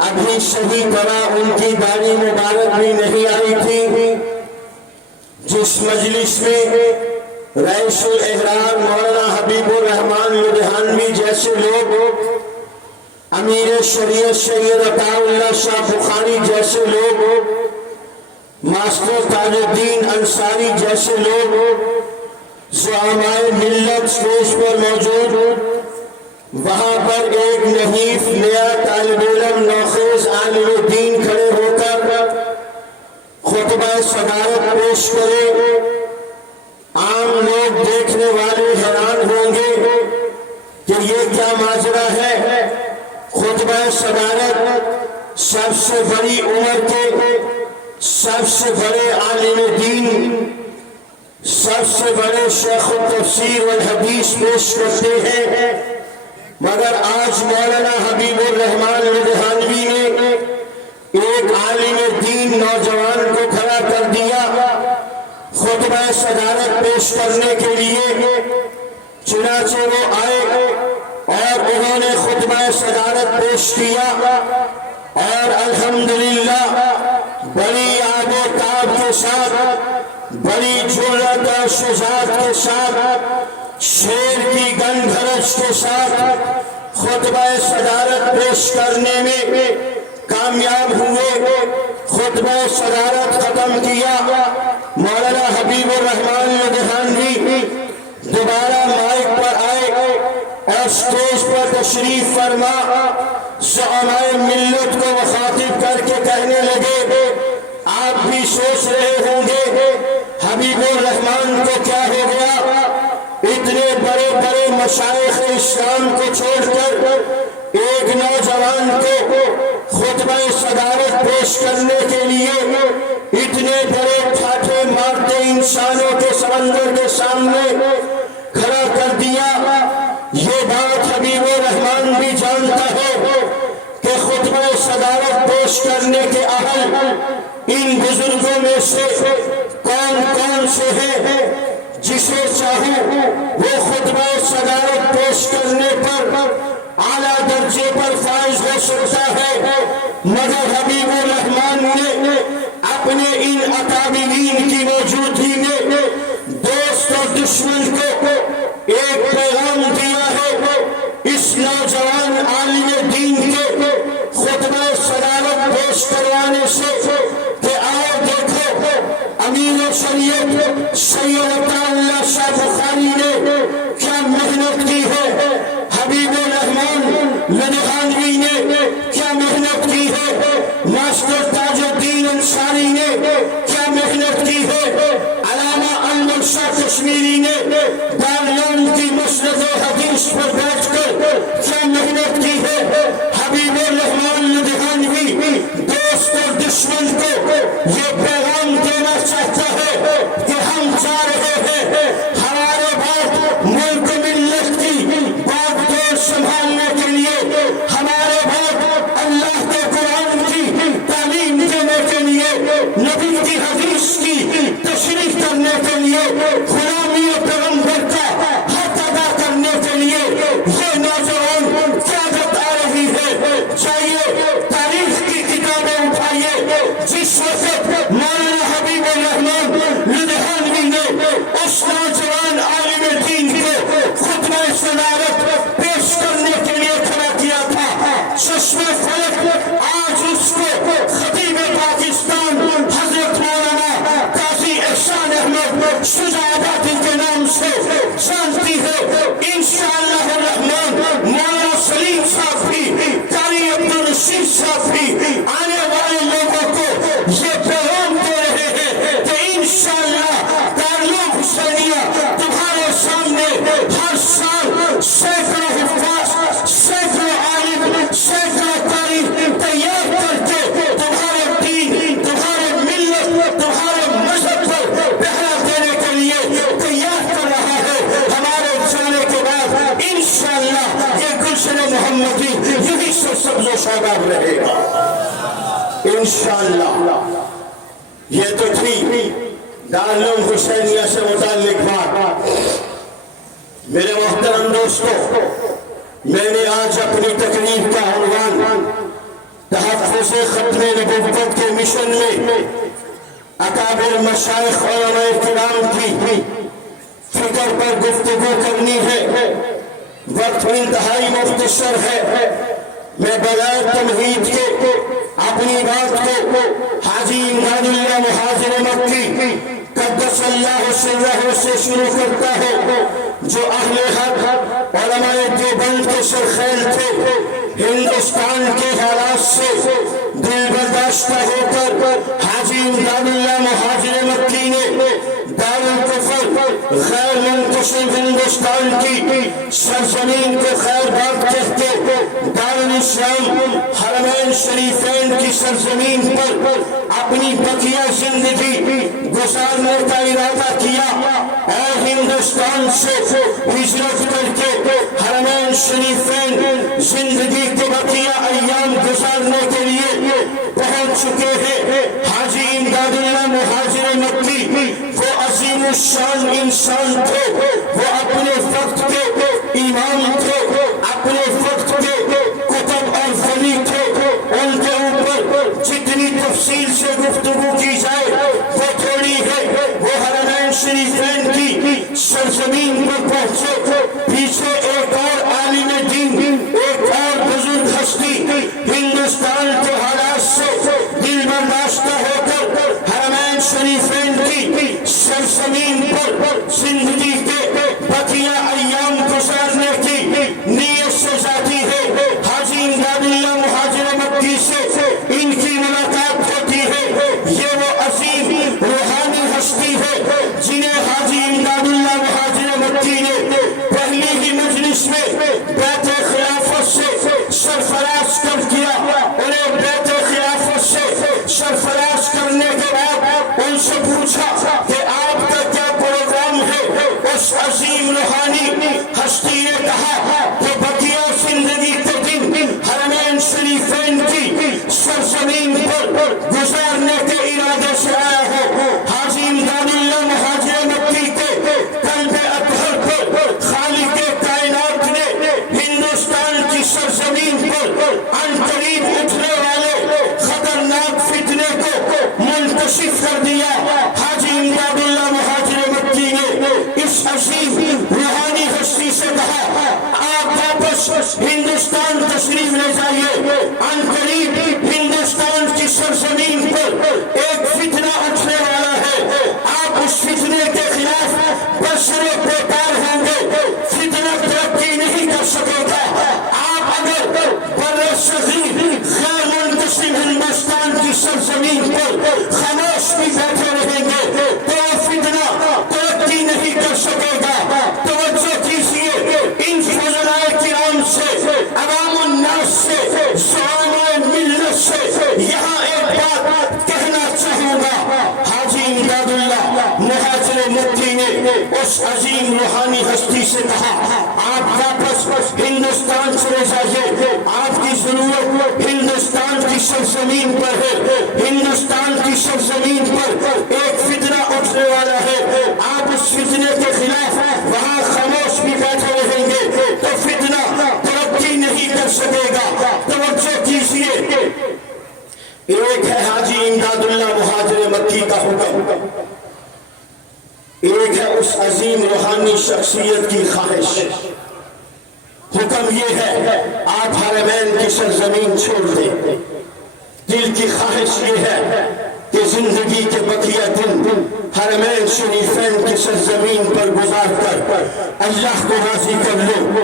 ابھی صحیح طرح ان کی داڑھی مبارک بھی نہیں آئی تھی۔ جس مجلس میں رئیس الاحرار مولانا حبیب الرحمن لدھیانوی جیسے لوگ، امیر شریعت سید عطا اللہ شاہ بخاری جیسے لوگ، ماسٹر تاج الدین انصاری جیسے لوگ، زعماء ملت اسٹیج پر موجود، وہاں پر ایک نحیف نیا طالب علم نوخیز عالم دین کھڑے ہو کر خطبہ صدارت پیش کرے، عام لوگ دیکھنے والے حیران ہوں گے کہ یہ کیا ماجرا ہے؟ خطبہ صدارت سب سے بڑی عمر کے سب سے بڑے عالم دین، سب سے بڑے شیخ التفسیر والحدیث پیش کرتے ہیں، مگر آج مولانا حبیب الرحمان لدھیانوی نے ایک عالم دین نوجوان کو کھڑا کر دیا خطبہ صدارت پیش کرنے کے لیے۔ چنانچہ وہ آئے اور انہوں نے خطبہ صدارت پیش کیا اور الحمدللہ بڑی آب و تاب کے ساتھ، بڑی جرأت اور شجاعت کے ساتھ، شیر کی گنگھرش کے ساتھ خطبہ صدارت پیش کرنے میں کامیاب ہوئے۔ خطبہ صدارت ختم کیا، مولانا حبیب الرحمان لدھیانوی دوبارہ مائک پر آئے اور سٹیج پر تشریف فرما زعمائے ملت کو مخاطب کر کے کہنے لگے، آپ بھی سوچ رہے ہوں گے حبیب الرحمان کو کیا ہو گیا؟ اتنے بڑے بڑے مشائخ اسلام کو چھوڑ کر ایک نوجوان کو خطبہ صدارت پیش کرنے کے لیے اتنے بڑے ٹھاٹھے مارتے انسانوں کے سمندر کے سامنے کھڑا کر دیا۔ یہ بات حبیب الرحمان بھی جانتا ہے کہ خطبہ صدارت پیش کرنے کے اہل ان بزرگوں میں سے کون کون سے ہیں، جسے چاہوں وہ خطبہ صدارت پیش کرنے پر اعلیٰ درجے پر فائز ہو سکتا ہے، مگر حبیب الرحمان نے اپنے ان اکابرین کی موجودگی میں دوست اور دشمن کو ایک پیغام دیا ہے۔ اس نوجوان عالم دین کے خطبہ صدارت پیش کروانے سے کہ آؤ دیکھو امیر شریعت سید اللہ شاہ بخاری نے کیا محنت کی ہے، حبیب الرحمان لدھیانوی نے کیا محنت کی ہے، ماسٹر تاج الدین انصاری نے کیا محنت کی ہے، علامہ انور شاہ کشمیری نے دارالعلوم کی مسند حدیث پر بیٹھ کر کیا محنت کی ہے۔ حبیب الرحمان لدھیانوی دوست اور دشمن کو یہ پیغام دینا چاہتا ہے کہ ہم جا رہے ہیں ہمارے بعد ملک ملت کی باغ دور سنبھالنے کے لیے، ہمارے بعد اللہ کے قرآن کی تعلیم دینے کے لیے، نبی کی حدیث کی تشریح کرنے کے لیے، غلامی پیغمبر کا حق ادا کرنے کے لیے یہ نوجوان قیادت آ رہی ہے۔ چاہیے تاریخ کی کتابیں اٹھائیے، جس وقت مولانا حبیب الرحمان لدھیانوی نے اس نوجوان عالم دین کو خطبہ صدارت پیش کرنے کے لیے کھڑا کیا تھا، چشمہ فلک آج اس کو خطیب پاکستان حضرت مولانا قاضی احسان احمد شجاعتی کے نام سے جانتی ہے۔ انشاءاللہ الرحمن مولانا سلیم صاحب بھی، قاری عبدالرشید صاحب بھی آنے والے لوگوں کو یہ پیغام دے رہے ہیں کہ انشاءاللہ دارالعلوم حسینیہ تمہارے سامنے ہر سال سینکڑوں حفاظ، سینکڑوں عالم، سینکڑوں قاری تیار کر کے تمہارے دین، تمہارے ملت، تمہارے مذہب پر پہرا دینے کے لیے تیار کر رہا ہے۔ ہمارے جانے کے بعد انشاءاللہ یہ گلشن محمدی یہی سے سبز و شاداب رہے گا انشاءاللہ۔ یہ تو تھی دارالعلوم حسینیہ سے متعلق بات۔ میرے محترم دوستو، میں نے آج اپنی تقریر کا عنوان تحفظ ختم نبوت کے مشن میں اکابر مشائخ علماء کرام کی فکر پر گفتگو کرنی ہے۔ وقت انتہائی مختصر ہے، میں بغیر تمہید کے اپنی بات کو حاجی امداد اللہ مہاجر مکی قدس اللہ سرہ سے شروع کرتا ہے، جو اہل حق علماء دیوبند کے سرخیل تھے۔ ہندوستان کے حالات سے دل برداشتہ ہو کر حاجی امداد اللہ مہاجر مکی نے دارالکفر غیر منتشر مسلم ہندوستان کی سرزمین کو خیر بات کہتے دارالاسلام حرمین شریفین کی سرزمین پر اپنی بقیہ زندگی گزارنے کا ارادہ کیا اور ہندوستان سے ہجرت کر کے حرمین شریفین زندگی کے بقیہ ایام گزارنے کے لیے پہنچ چکے ہیں۔ حاجی امداد اللہ مہاجر مکی وہ عظیم الشان انسان تھے، وہ اپنے وقت کے امام تھے، اپنے وقت کے کتب اور ولی تھے۔ ان کے اوپر جتنی تفصیل سے گفتگو کی جائے وہ تھوڑی ہے۔ وہ حرمین شریفین کی سرزمین پر پہنچے، پیچھے ایک اور عالم دین، ایک اور بزرگ ہستی ہندوستان کے حالات سے دل برداشتہ ہو کر حرمین شریفین کی سرزمین پر زندگی کے بقیہ ایام گزارنے کی نیت سے جاتی ہے۔ حاجی امداد اللہ مہاجر مکی سے ان کی ملاقات ہوتی ہے۔ یہ وہ عظیم روحانی ہستی ہے جنہیں حاجی امداد اللہ مہاجر مکی نے پہلی ہی مجلس میں بیعت خلافت سے سرفراز کر دیا۔ انہیں بیعت خلافت سے سرفراز کرنے کے بعد ان سے پوچھا کہ آپ کا کیا پروگرام ہے؟ اس عظیم روحانی ہستی نے کہا کہ بقیہ زندگی کے دن حرمین شریفین کی سرزمین پر گزارنے کے ارادے سے آیا ہوں۔ حاجی امداد اللہ مہاجر مکی کے قلب اطہر پر خالق کائنات نے ہندوستان کی سرزمین پر عنقریب اٹھنے والے خطرناک فتنے کو منکشف کر دیا۔ حاجی امداد اللہ مہاجر مکی نے اس عظیم روحانی ہستی سے کہا آپ واپس ہندوستان تشریف لے جائیے، عنقریب ہندوستان کی سرزمین پر ایک فتنہ اٹھنے والا ہے، آپ اس فتنے کے خلاف برسر پیکار ہوں گے، فتنہ ترقی نہیں کر سکے گا۔ آپ اگر برصغیر غیر منتشر ہندوستان کی سرزمین پر خاموش بھی بیٹھے رہیں گے تو فتنہ ترقی نہیں کر سکے گا۔ توجہ کیجیے، ان فضلائے کرام سے، عوام الناس سے، زعماء ملت سے یہاں ایک بات کہنا چاہوں گا۔ حاجی امداد اللہ مہاجر مکی نے اس عظیم روحانی ہستی سے کہا آپ واپس ہندوستان چلے جائیے، آپ کی ضرورت ہندوستان کی سرزمین پر ہے، ہندوستان کی سرزمین پر ایک فتنہ اٹھنے والا ہے، آپ اس فتنے کے خلاف وہاں خاموش بھی بیٹھے رہیں گے تو فتنہ ترقی نہیں کر سکے گا۔ توجہ کیجیے، ایک ہے حاجی امداد اللہ مہاجر مکی کا حکم، ایک ہے اس عظیم روحانی شخصیت کی خواہش۔ حکم یہ ہے آپ حرمین کی سرزمین چھوڑ دیں، دل کی خواہش یہ ہے کہ زندگی کے بقیہ دن حرمین شریفین کی سرزمین پر گزار کر اللہ کو راضی کر لو،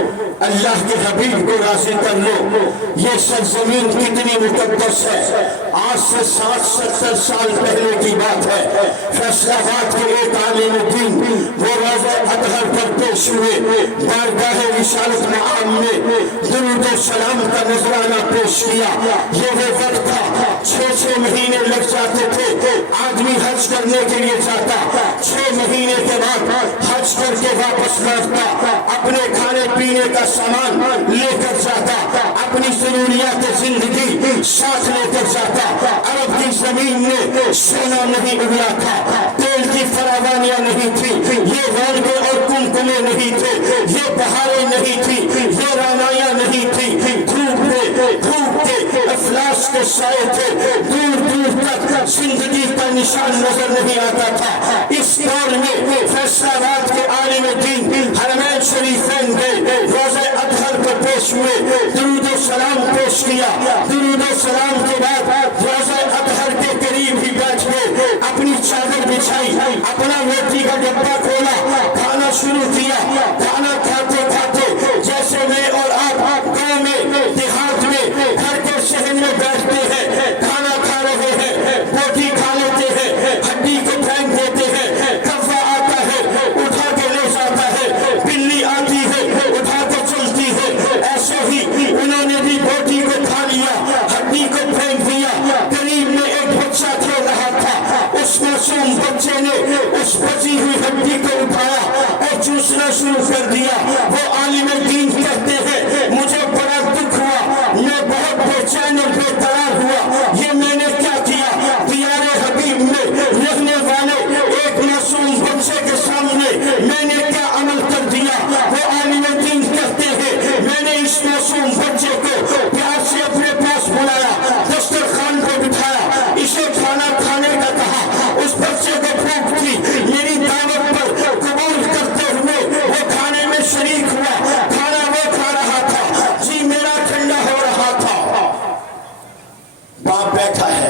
اللہ کے حبیب کو راضی کر لو۔ یہ سرزمین کتنی مقدس ہے، آج سے 60-70 سال پہلے کی بات ہے، فیصلہ آباد کے ایک عالم دین وہ روزہ اطہر پر پیش ہوئے، بارگاہ رسالت مقام میں درود و سلام کا نذرانہ پیش کیا۔ یہ وہ وقت تھا 6 مہینے لگ جاتے تھے، آدمی حج کرنے کے لیے جاتا، 6 مہینے کے بعد حج کر کے واپس لوٹتا، اپنے کھانے پینے کا سامان لے کر جاتا، اپنی ضروریات زندگی ساتھ لے کر جاتا۔ عرب کی زمین میں سونا نہیں اگلا تھا، تیل کی فراوانیاں نہیں تھی، یہ غربے اور کمکمے نہیں تھے، یہ بہاریں نہیں تھی، یہ رانائیاں نہیں تھی، دھوپ کے افلاس کے سائے تھے، دور دور تک زندگی کا نشان نظر نہیں آتا تھا۔ اس دور میں فیصلہ آباد کے عالم دین حرمین شریفین گئے، روزہ اطہر پر پیش ہوئے، درود و سلام پیش کیا، درود و سلام کے بعد روزہ اطہر کے قریب ہی بیٹھ گئے، اپنی چادر بچھائی، اپنا روٹی کا ڈبہ کھولا، کھانا شروع کیا۔ کھانا کھاتے کھاتے جیسے میں اور آپ گاؤں میں دیہات میں گھر کے شہر میں بیٹھتے ہیں، کھانا کھا رہے ہیں، روٹی کھا لیتے ہیں، ہڈی کو پھینک دیتے ہیں، کوا آتا ہے اٹھا کے لے جاتا ہے، شروع کر دیا۔ وہ عالم دین کہتے ہیں مجھے بڑا دکھ ہوا، میں بہت بے چین اور بے قرار ہوا، یہ میں نے کیا کیا؟ دیار حبیب میں رہنے والے ایک معصوم بچے کے سامنے میں نے کیا عمل کر دیا؟ وہ عالم دین کہتے ہیں میں نے اس معصوم بچے کو پیار سے اپنے پاس بلایا، دسترخوان پہ بٹھایا، اسے کھانا کھانے کا کہا، اس بچے کو بھوک تھی، میری دعوت پر قبول کرتے ہوئے وہ کھانے میں شریک ہوا، کھانا وہ کھا رہا تھا، جی میرا ٹھنڈا ہو رہا تھا۔ باپ بیٹھا ہے،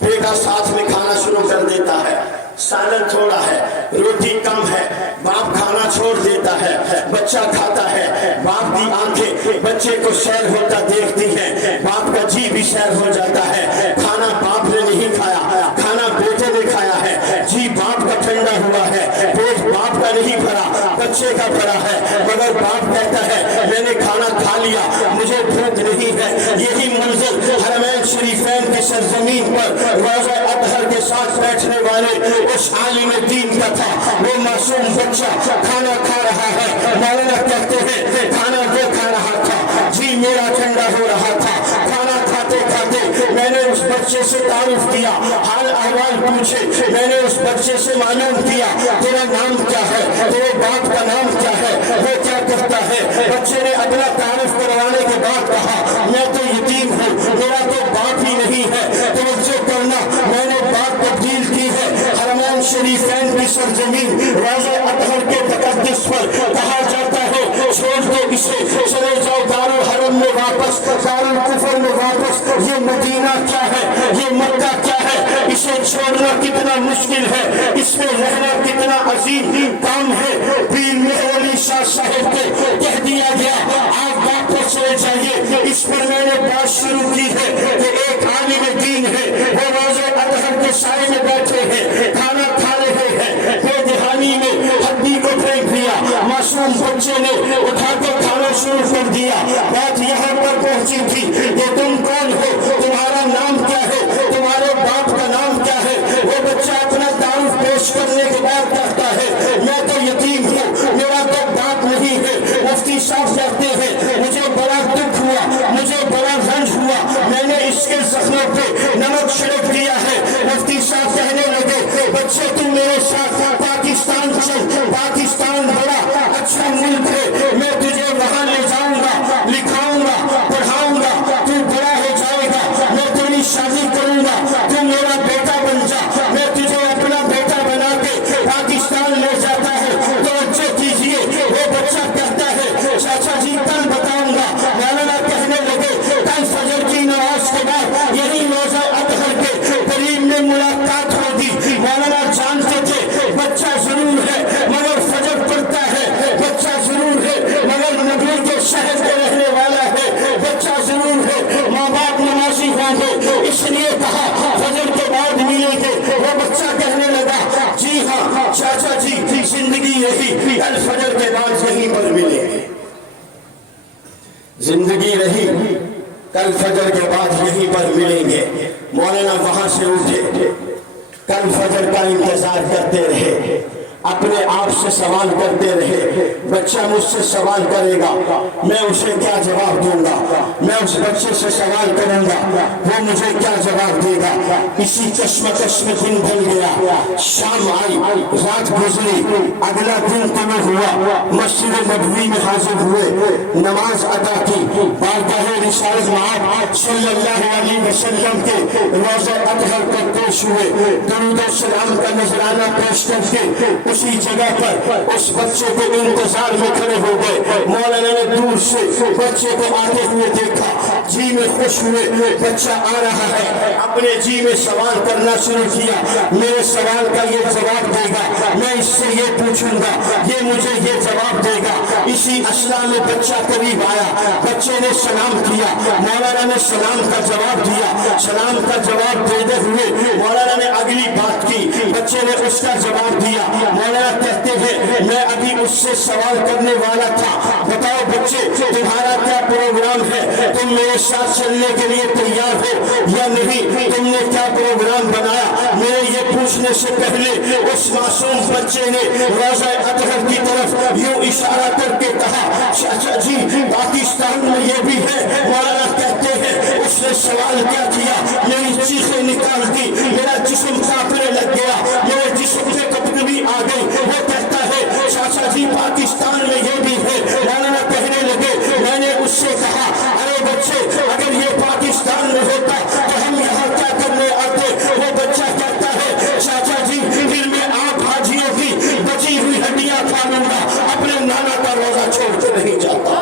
بیٹا ساتھ میں کھانا شروع کر دیتا ہے، سالن تھوڑا ہے، روٹی کم ہے، باپ کھانا چھوڑ دیتا ہے، بچہ کھاتا ہے، باپ کی آنکھیں بچے کو سیر ہوتا دیکھتی ہیں، باپ کا جی بھی سیر ہو جاتا ہے، کھانا باپ نے نہیں کھایا، کھانا بیٹے نے کھایا ہے، جی باپ کا ٹھنڈا ہوا ہے، پیٹ باپ کا نہیں بھرا، بچے کا بھرا ہے، مگر باپ کہتا ہے میں نے کھانا کھا لیا، مجھے بھوک نہیں ہے۔ یہی منظر حرمین شریفین کی سرزمین پر روزہ اطہر کے ساتھ بیٹھنے والے اس عالم دین کا تھا۔ وہ معصوم بچہ کھانا کھا رہا ہے، مولانا کہتے ہیں کھانا وہ کھا رہا تھا، جی میرا ٹھنڈا ہو رہا تھا، کھانا کھاتے کھاتے میں نے اس بچے سے تعارف کیا، حال احوال پوچھے، میں نے اس بچے سے معلوم کیا تیرا نام کیا ہے، تیرے باپ کا نام کیا ہے، وہ کیا کرتا ہے؟ بچے نے اپنا تعارف کروانے کے بعد کہا میں تو یتیم ہوں، میرا تو باپ ہی نہیں ہے، توجہ کرنا میں نے بات تبدیل کی ہے۔ حرمین شریفین کی سرزمین روزہ اطہر کے تقدس پر کہا جاتا ہے چھوڑ دو اسے، چلے جاؤ دارالحرم میں واپس، دارالکفر میں واپس۔ یہ مدینہ کیا ہے، یہ مکہ کیا ہے، اسے چھوڑنا کتنا مشکل ہے، اس میں رہنا کتنا عظیم کام ہے۔ پیر مہر علی شاہ صاحب کو کہہ دیا گیا آپ واپس چلے جائیے۔ اس پر میں نے بات شروع کی ہے کہ ایک عالم دین ہے، وہ روزہ اطہر کے سائے میں بیٹھے ہیں، کھانا کھا رہے ہیں، بے دہانی میں ہڈی کو پھینک دیا، معصوم بچے نے اٹھا کے کھانا شروع کر دیا۔ بات یہاں پر پہنچی تھی کہ تم کون ہو، تمہارا نام کیا ہے، تمہارے باپ کا نام کیا ہے؟ وہ بچہ اپنا تعارف پیش کرنے کے بعد کہتا ہے میں تو یتیم ہوں، میرا تو باپ نہیں ہے۔ مفتی صاحب کہتے ہیں مجھے بڑا دکھ ہوا، مجھے بڑا رنج ہوا، میں نے اس کے زخموں پہ نمک چھڑک دیا ہے۔ مفتی صاحب کہنے لگے بچے تم میرے ساتھ پاکستان چل، پاکستان بڑا اچھا ملک ہے، میں تجھے وہاں لے جاؤں گا، لکھاؤں گا، پڑھاؤں گا، تو بڑا ہو جائے گا، میں تیری شادی کروں گا، تو میرا بیٹا بن جا، میں تجھے اپنا بیٹا بنا کے پاکستان لے جاتا ہے۔ توجہ کیجئے، وہ بچہ کہتا ہے چاچا جی کل بتاؤں گا۔ مولانا کہنے لگے کل فجر کی نماز کے بعد یہی روزہ اطہر کے قریب میں ملاقات ہوگی۔ مولانا جانتے تھے بچہ ضرور ہے مگر فجر پڑھتا ہے، بچہ ضرور ہے مگر نبی کے شہر کے رہنے والا ہے، بچہ ضرور ہے ماں باپ نمازی ہوں گے، اس لیے کہا فجر کے بعد ملیں گے۔ وہ بچہ کہنے لگا جی ہاں چاچا جی زندگی یہی، کل فجر کے بعد یہیں پر ملیں گے، زندگی رہی کل فجر کے بعد یہیں پر ملیں گے۔ مولانا وہاں سے اٹھے، کل فجر کا انتظار کرتے رہے، اپنے آپ سے سوال کرتے رہے بچہ مجھ سے سوال کرے گا میں اسے کیا جواب دوں گا، میں اس بچے سے سوال کروں گا وہ مجھے کیا جواب دے گا۔ اسی کشمکش میں دن ڈھل گیا، شام آئی، رات گزری، اگلا دن طلوع ہوا، مسجد نبوی میں حاضر ہوئے، نماز ادا کی، بارگاہ رسالت مآب صلی اللہ علیہ وسلم کے روزہ اطہر پر پیش ہوئے، درود و سلام کا نذرانہ پیش کر کے اسی جگہ پر اس بچے کے انتظار میں کھڑے ہو گئے۔ مولانا نے دور سے بچے کو آتے ہوئے دیکھا، جی میں خوش ہوئے، بچہ آ رہا ہے، اپنے جی میں سوال کرنا شروع کیا، میرے سوال کا یہ جواب دے گا، میں اس سے یہ پوچھوں گا، یہ مجھے یہ جواب دے گا۔ اسی اثنا میں بچہ قریب آیا، بچے نے سلام کیا، مولانا نے سلام کا جواب دیا، سلام کا جواب دیتے ہوئے مولانا نے اگلی بات کی، بچے نے اس کا جواب دیا۔ مولانا کہتے ہیں میں ابھی اس سے سوال کرنے والا تھا، بتاؤ بچے تمہارا کیا پروگرام ہے، تم میرے ساتھ چلنے کے لیے تیار ہو یا نہیں، تم نے کیا پروگرام بنایا؟ میں یہ پوچھ پہنچنے سے پہلے اس معصوم بچے نے روضہ اطہر کی طرف یوں اشارہ کر کے کہا چاچا جی پاکستان میں یہ بھی ہے؟ مولانا کہتے ہیں اس نے سوال کیا کیا، میری چیخیں نکال دی، میرا جسم کانپنے لگ گیا، میرے جسم سے کپکپی آ گئی۔ وہ کہتا ہے چاچا جی پاکستان میں یہ بھی ہے۔ مولانا کہنے لگے میں نے اس سے کہا ارے بچے اگر یہ پاکستان میں ہوتا تو ہم یہاں کیا کرنے آتے؟ وہ بچہ کہتا ہے چاچا جی پھر میں آپ حاجیوں کی بچی ہوئی ہڈیاں کھا لوں گا، اپنے نانا کا روزہ چھوڑ کے نہیں جاتا۔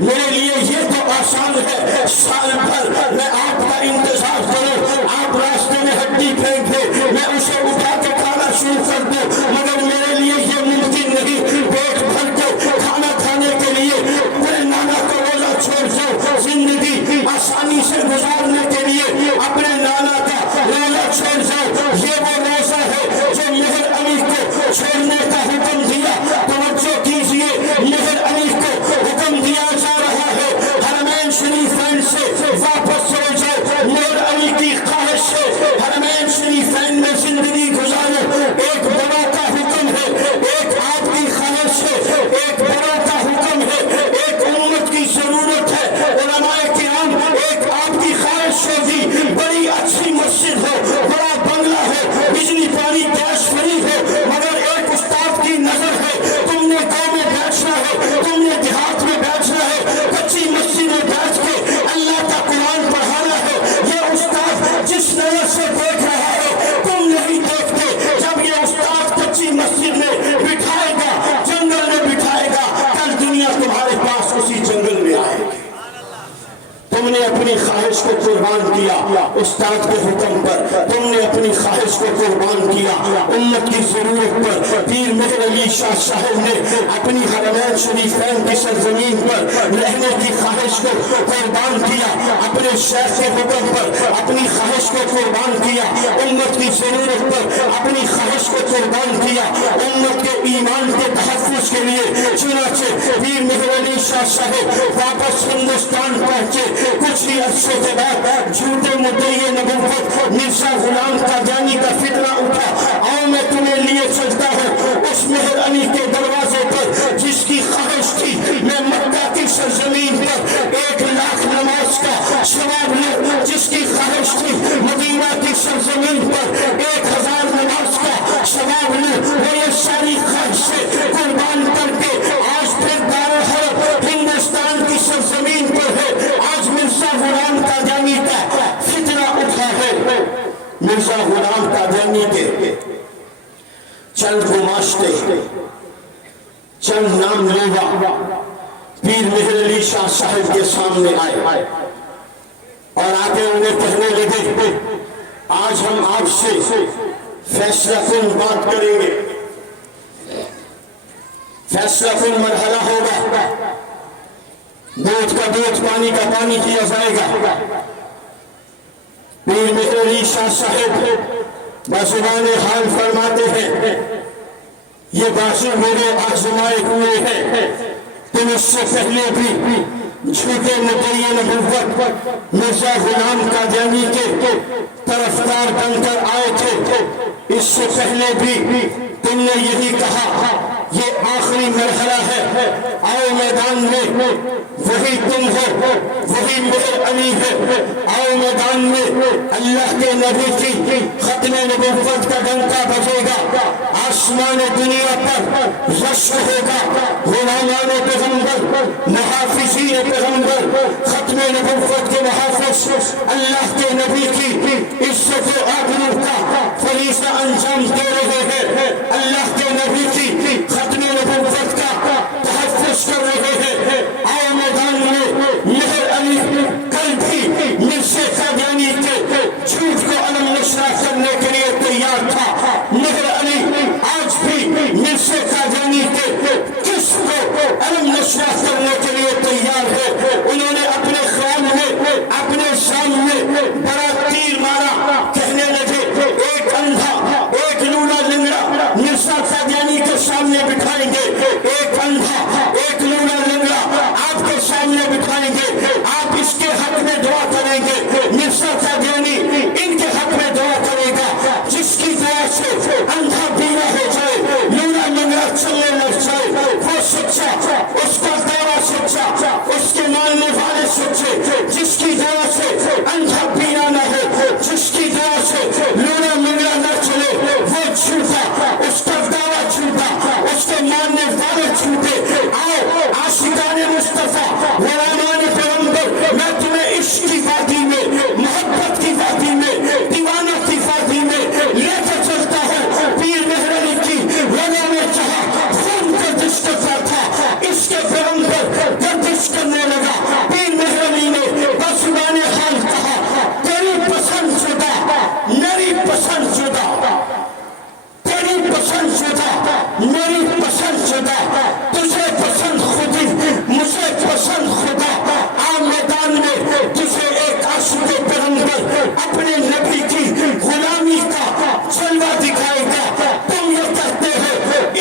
میرے لیے یہ تو آسان ہے، سال بھر میں آپ کا انتظار کروں، آپ راستے میں ہڈی پھینکے میں اسے اٹھا کے کھانا شروع کر دوں، مگر میرے لیے یہ ممکن نہیں۔ پیٹ بھر کے کھانا کھانے کے لیے اپنے نانا کا روزہ چھوڑ دو، زندگی آسانی سے گزارنے کے لیے اپنے نانا کا روزہ چھوڑ دو۔ یہ وہ روزہ ہے جو مہر علی کو چھوڑنے کا حکم دیا۔ توجہ کیجیے، مہر علی کو حکم دیا جا رہا ہے حرمین شریفین سے واپس ہو جاؤ، مہر علی کی خواہش ہے حرمین شریفین میں زندگی گزارو۔ ایک بڑوں کا حکم ہے، ایک آپ کی خواہش ہے، ایک بڑوں کا حکم ہے، ایک امت کی ضرورت ہے۔ علماء کرام ایک آپ کی خواہش ہوگی بڑی اچھی مسجد ہو، بڑا بنگلہ ہو، بجلی پانی گیس فری ہو، مگر ایک استاد کی نظر ہے تم نے گاؤں میں بیٹھنا ہے، تم نے دیہات میں بیٹھنا ہے، کچی مسجد میں بیٹھ کے اللہ کا قرآن پڑھانا ہے۔ یہ استاد جس نظر سے دیکھ رہا ہے تم نہیں دیکھتے، جب یہ استاد کچی مسجد میں بٹھائے گا، جنگل میں بٹھائے گا، کل دنیا تمہارے پاس اسی جنگل میں آئے گی۔ تم نے اپنی خواہش کو قربان کیا استاد کے حکم پر، تم نے اپنی خواہش کو قربان کیا امت کی ضرورت پر۔ پیر مہر علی شاہ صاحب نے اپنی حرمین شریفین کی سرزمین پر رہنے کی خواہش کو قربان کیا، اپنے شیخ کے حکم پر اپنی خواہش کو قربان کیا، امت کی ضرورت پر اپنی خواہش کو قربان کیا، امت کے ایمان کے تحفظ کے لیے۔ چنانچہ پیر مہر علی شاہ صاحب واپس ہندوستان پہنچے۔ کچھ ہی عرصے کے بعد جھوٹے مدعی نبوت مرزا غلام قادیانی کا فتنہ اٹھا۔ آؤ میں تمہیں لیے چلتا ہوں اس مہر علی کے دروازے پر جس کی خواہش تھی میں مکہ کی سرزمین پر 1,00,000 نماز کا ثواب لوں، جس کی خواہش تھی مدینہ کی سرزمین پر 1,000 نماز کا ثواب لوں۔ وہ یہ ساری خواہشیں قربان کر کے آج پھر دارالحرب ہندوستان کی سرزمین پر ہے۔ آج مرزا غلام قادیانی کا فتنہ اٹھا ہے۔ مرزا غلام قادیانی کے چند گماشتے، چند نام لیوا پیر مہر علی شاہ صاحب کے سامنے آئے اور آگے انہیں کہنے لگے آج ہم آپ سے فیصلہ کن بات کریں گے، فیصلہ کن مرحلہ ہوگا، دودھ کا دودھ پانی کا پانی کیا جائے گا۔ پیر مہر علی شاہ صاحب بزبان حال فرماتے ہیں یہ بازو میرے آزمائے ہوئے ہیں، تم اس سے پہلے بھی جھوٹے مدعی نبوت مرزا غلام قادیانی کے طرفدار بن کر آئے تھے۔ اس سے پہلے بھی تم نے یہی کہا یہ آخری مرحلہ ہے، آؤ میدان میں، وہی تم ہو، وہی مہر علی ہے، آؤ میدان میں، اللہ کے نبی کی ختم نبوت کا ڈنکا بجے گا، آسمان دنیا پر رشک ہوگا، غلامان پیغمبر، محافظین پیغمبر، ختم نبوت کے محافظ اللہ کے نبی کی عزت و آبرو کا فریضہ انجام دے رہے ہیں، اللہ کے نبی کی ختم نبوت کا تحفظ کر رہے ہیں۔ آؤ میدان میں، مہر علی کل بھی مرزا قادیانی کے جھوٹ کو علم نشر کرنے کے لیے تیار تھا، مہر علی آج بھی مرزا قادیانی کے کس کو علم نشر کرنے کے لیے تیار ہے۔ انہوں نے اپنے خیال میں اپنے سامنے بڑا تیر مارا، کہنے لگے ایک اندھا ایک لولا لنگڑا مرزا قادیانی کے سامنے بٹھائیں گے، ایک اندھا ایک لولا لنگڑا آپ کے سامنے بٹھائیں گے، آپ اس کے حق میں دعا کریں گے، مرزا قادیانی ان کے حق میں دعا کرے گا۔ میری پسند شدہ، میری پسند شدہ، تجھے پسند خودی، مجھے پسند خدا، عام میدان میں تجھے ایک عاشق پیغمبر اپنے نبی کی غلامی کا جلوہ دکھائے گا۔ تم یہ کہتے ہو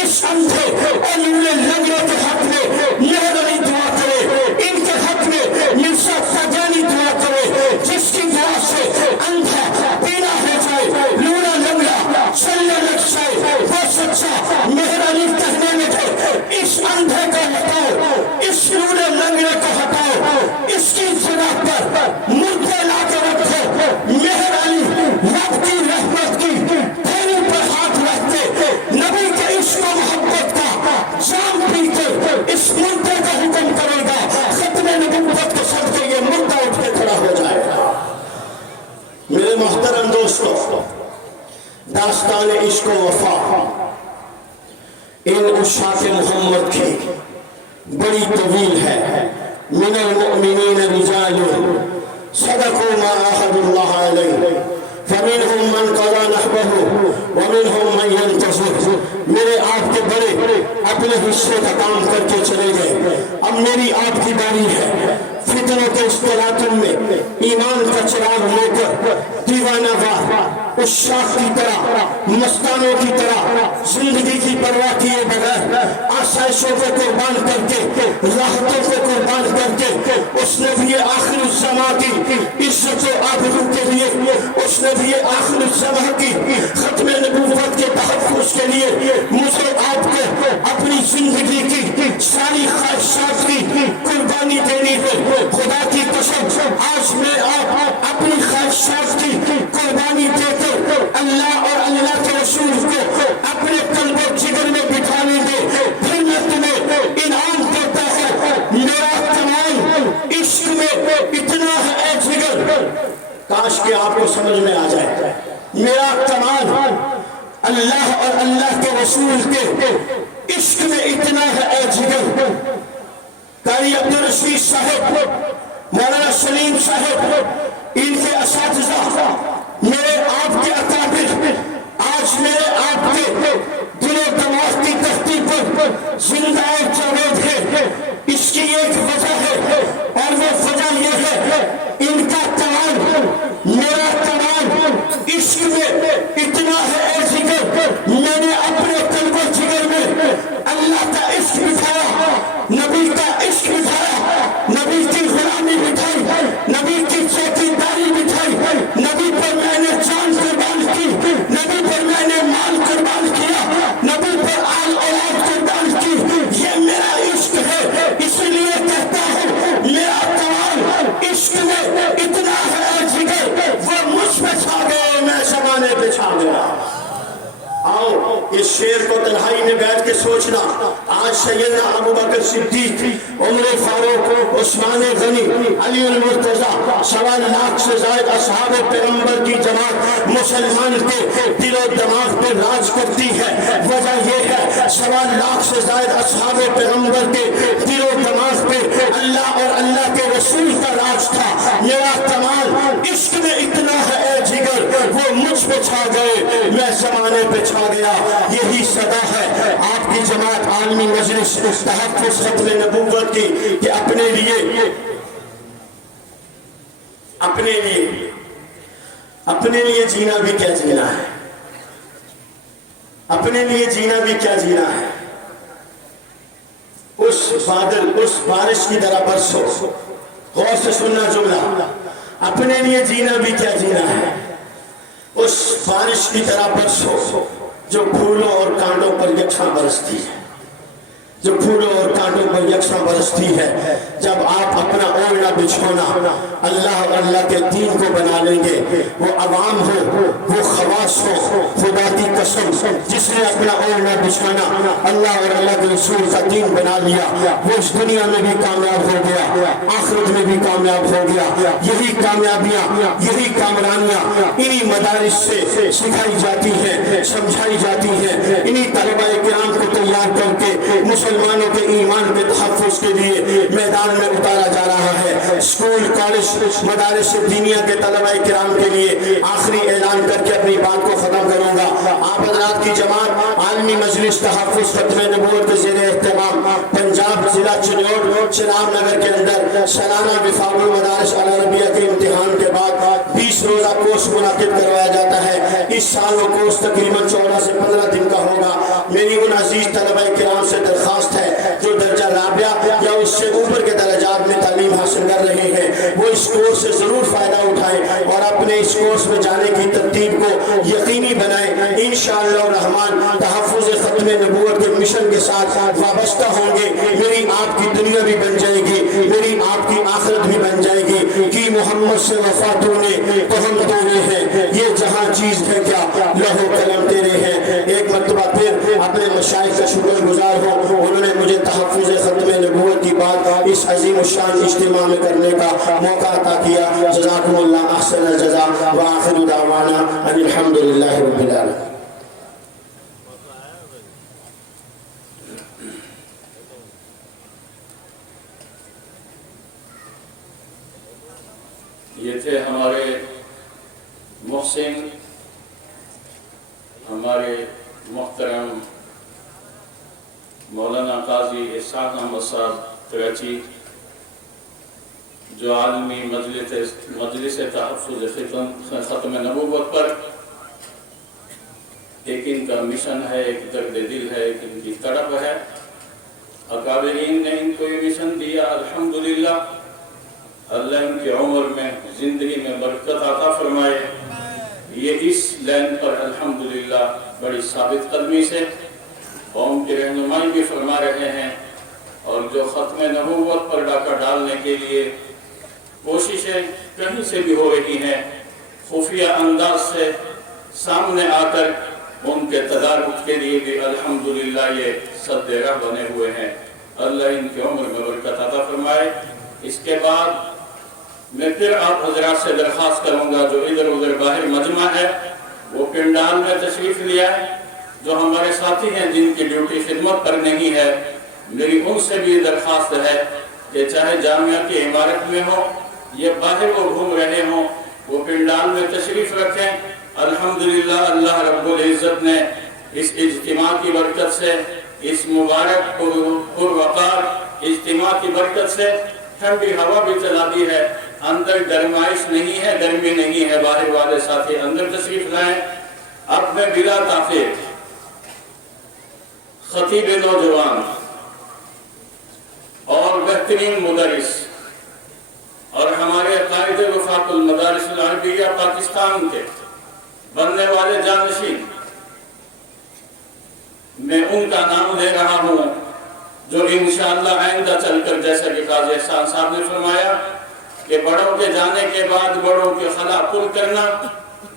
اس اندھے اور لولے لنگڑے کے حق میں مہربانی دعا کرے، ان کے حق میں مرزا قادیانی دعا کرے، جس کی دعا سے اندھا بینا ہو جائے، لولا لنگڑا چلنے لگ جائے، وہ سچا مہربانی کہنے میں تھے اس اندھے کو ہٹاؤ، اس لولے لنگڑے کو ہٹاؤ، اس کی جگہ پر مردے لا کے رکھو۔ مہربانی رب کی رحمت کی تیری پر ہاتھ رکھتے نبی کے عشق و محبت کا جام پی کے اس مردے کا حکم کرے گا، ختم نبوت کے صدقے یہ مردہ اٹھ کے کھڑا ہو جائے گا۔ میرے محترم دوستو، داستان عشق و وفا ان عشاق محمد کی بڑی طویل ہے۔ من المؤمنین رجال صدقوا ما عاهدوا الله علیہ فمنهم من قضى نحبه ومنهم من ينتظر۔ میرے آپ کے بڑے اپنے حصے کا کام کر کے چلے گئے، اب میری آپ کی باری ہے۔ فتنوں کے اختلاطن میں ایمان کا چراغ لے کر دیوانہ وار عشاق کی طرح، مستانوں کی طرح زندگی کی پرواہ کیے بغیر آسائشوں کو قربان کر کے، راحتوں کو قربان کر کے اس نبی آخر الزمان کی عزت و آبرو کے لیے، اس نبی آخر الزمان کی ختم نبوت کے تحفظ کے لیے مجھے آپ کو اپنی زندگی کی ساری خواہشات کی قربانی دینی ہے۔ خدا کی قسم آج میں آپ اپنی خواہشات کی قربانی دے کر اللہ اور اللہ کے رسول کو اپنے قلب و جگر میں بٹھا لیں گے، پھر میں تمہیں انعام دیتا ہوں۔ میرا کمال عشق میں اتنا ہے اے جگر، کاش کہ آپ کو سمجھ میں آ جائے، میرا کمال اللہ اور اللہ کے رسول کے عشق میں اتنا ہے اے جگر۔ قاری عبدالرشید صاحب، مولانا سلیم صاحب، ان کے اساتذہ، میرے آپ کے اکابر آج میرے آپ کے دل و دماغ کی تختی پر زندہ اور جاوید ہے۔ اس کی ایک وجہ ہے اور وہ وجہ یہ ہے ان کا کمال، میرا کمال عشق میں اتنا ہے اے جگر، میں نے اپنے قلب و جگر میں اللہ کا عشق بٹھایا، نبی کا عشق بٹھایا، نبی کی غلامی بٹھائی، نبی کی چوکیداری بٹھائی، نبی پر میں نے جان قربان کی، نبی پر میں نے مال قربان کیا، نبی پر آل اولاد قربان کی۔ یہ میرا عشق ہے، اس لیے کہتا ہوں میرا کمال عشق میں اتنا ہے اے جگر، وہ مجھ پہ چھا گئے، میں زمانے پہ چھا گیا۔ آؤ اس شعر کو تنہائی میں بیٹھ کے سوچنا، آج سیدنا ابو بکر صدیق، عمر فاروق، عثمان غنی، علی المرتضیٰ، 1.25 لاکھ سے زائد اصحاب پیغمبر کی جماعت مسلمان کے دل و دماغ پر راج کرتی ہے۔ وجہ یہ ہے 1.25 لاکھ سے زائد اصحاب پیغمبر کے دل و دماغ پہ اللہ اور اللہ کے رسول کا راج تھا۔ میرا کمال عشق میں اتنا ہے اے جگر، وہ مجھ پہ چھا گئے، میں زمانے پہ چھا گیا۔ یہی صدا ہے آپ کی جماعت عالمی مجلس تحفظ ختم نبوت کی کہ اپنے لیے جینا بھی کیا جینا ہے، اپنے لیے جینا بھی کیا جینا ہے۔ اس بادل، اس بارش کی طرح برسو، غور سے سننا جملہ، اپنے لیے جینا بھی کیا جینا ہے۔ اس بارش کی طرح برسو جو پھولوں اور کانٹوں پر یکساں برستی ہے، جو پھولوں اور کانٹوں پر یکساں برستی ہے۔ جب آپ اپنا اوڑھنا بچھونا اللہ اور اللہ کے دین کو بنا لیں گے، وہ عوام ہو، وہ خواص ہو، خدا کی قسم جس نے اپنا اوڑھنا بچھونا اللہ اور اللہ کے رسول کا دین بنا لیا، وہ اس دنیا میں بھی کامیاب ہو گیا، آخرت میں بھی کامیاب ہو گیا۔ یہی کامیابیاں، یہی کامرانیاں انہی مدارس سے سکھائی جاتی ہیں، سمجھائی جاتی ہیں۔ انہی طلباء کرام کو تیار کر کے مسلمانوں کے ایمان کے تحفظ کے لیے میدان میں اتارا جا رہا ہے۔ اسکول، کالج، مدارس دینیا کے طلباء کرام کے لیے آخری اعلان کر کے اپنی بات کو ختم کروں گا۔ آپ حضرات کی جماعت اس تحفظ ختم نبوت کے زیر اہتمام پنجاب ضلع چناب نگر کے اندر سالانہ وفاق المدارس العربیہ کے امتحان کے بعد 20 روزہ کورس منعقد کروایا جاتا ہے۔ اس سال وہ کورس تقریباً 14 سے 15 دن کا ہوگا۔ میری ان عزیز طلبہ کرام سے درخواست ہے جو درجہ رابعہ یا اس سے اوپر کے درجات میں تعلیم حاصل کر رہے ہیں وہ اس کورس سے ضرور فائدہ اٹھائیں اور اپنے اس کورس میں جانے کی ترتیب کو یقینی بنائیں۔ انشاءاللہ الرحمن تحفظ ختم نبوت کے مشن کے ساتھ وابستہ ہوں گے۔ میری آپ کی دنیا بھی بن جائے گی، میری آپ کی آخرت بھی بن جائے گی کہ محمد سے وفا تو نے تو ہم تیرے ہیں، یہ جہاں چیز ہے کیا لہو قلم تیرے ہیں۔ ایک مرتبہ پھر اپنے مشائخ کا شکر گزار ہوں، انہوں نے مجھے تحفظ ختم نبوت کی بات اس عظیم الشان اجتماع میں کرنے کا موقع عطا کیا۔ جزاکم اللہ احسن الجزا وآخر دعوانا ان الحمدللہ رب العالمین۔ یہ تھے ہمارے محسن، ہمارے محترم مولانا قاضی احسان احمد صاحب کراچی، جو عالمی مجلس تحفظ ختم نبوت پر ایک ان کا مشن ہے، ایک درد دل ہے، ایک ان کی تڑپ ہے۔ اکابرین نے ان کو یہ مشن دیا، الحمدللہ اللہ ان کی عمر میں زندگی میں برکت عطا فرمائے۔ یہ اس لائن پر الحمدللہ بڑی ثابت قدمی سے قوم کی رہنمائی بھی فرما رہے ہیں، اور جو ختم نبوت پر ڈاکہ ڈالنے کے لیے کوششیں کہیں سے بھی ہو رہی ہیں، خفیہ انداز سے سامنے آ کر ان کے تدارک کے لیے بھی الحمدللہ یہ سد راہ بنے ہوئے ہیں۔ اللہ ان کی عمر میں برکت عطا فرمائے۔ اس کے بعد میں پھر آپ حضرات سے درخواست کروں گا جو ادھر ادھر باہر مجمع ہے وہ پنڈال میں تشریف لیا ہے، جو ہمارے ساتھی ہیں جن کی ڈیوٹی خدمت پر نہیں ہے، میری ان سے بھی درخواست ہے کہ چاہے جامعہ کی عمارت میں ہو یہ باہر وہ گھوم رہے ہوں، وہ پنڈال میں تشریف رکھیں۔ الحمدللہ اللہ رب العزت نے اس اجتماع کی برکت سے، اس مبارک پروقار اجتماع کی برکت سے ٹھنڈی ہوا بھی چلا دی ہے، اندر گرمائش نہیں ہے، گرمی نہیں ہے۔ باہر والے ساتھی اندر تشریف لائیں۔ اب میں بلا تاخیر خطیب نوجوان اور بہترین مدرس اور ہمارے قائد وفاق المدارس العربیہ پاکستان کے بننے والے جانشین، میں ان کا نام لے رہا ہوں جو انشاءاللہ آئندہ چل کر، جیسا کہ قاضی احسان صاحب نے فرمایا کہ بڑوں کے جانے کے بعد بڑوں کے خلا پل کرنا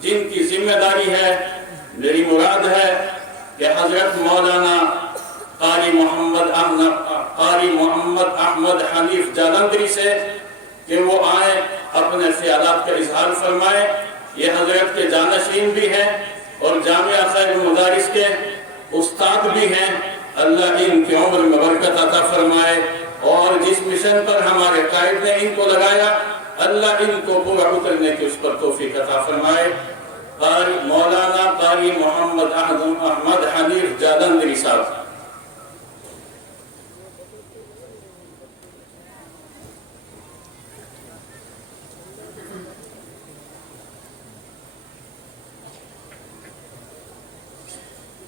جن کی ذمہ داری ہے، میری مراد ہے کہ حضرت مولانا قاری محمد احمد حنیف جالندری سے کہ وہ آئیں اپنے خیالات کا اظہار فرمائیں۔ یہ حضرت کے جانشین بھی ہیں اور جامعہ خیر المدارس کے استاد بھی ہیں۔ اللہ ان کی عمر میں برکت عطا فرمائے، اور جس مشن پر ہمارے قائد نے ان کو لگایا اللہ ان کو پورا اترنے کی اس پر توفیق عطا فرمائے۔ مولانا قاری محمد احمد حنیف جالندری صاحب۔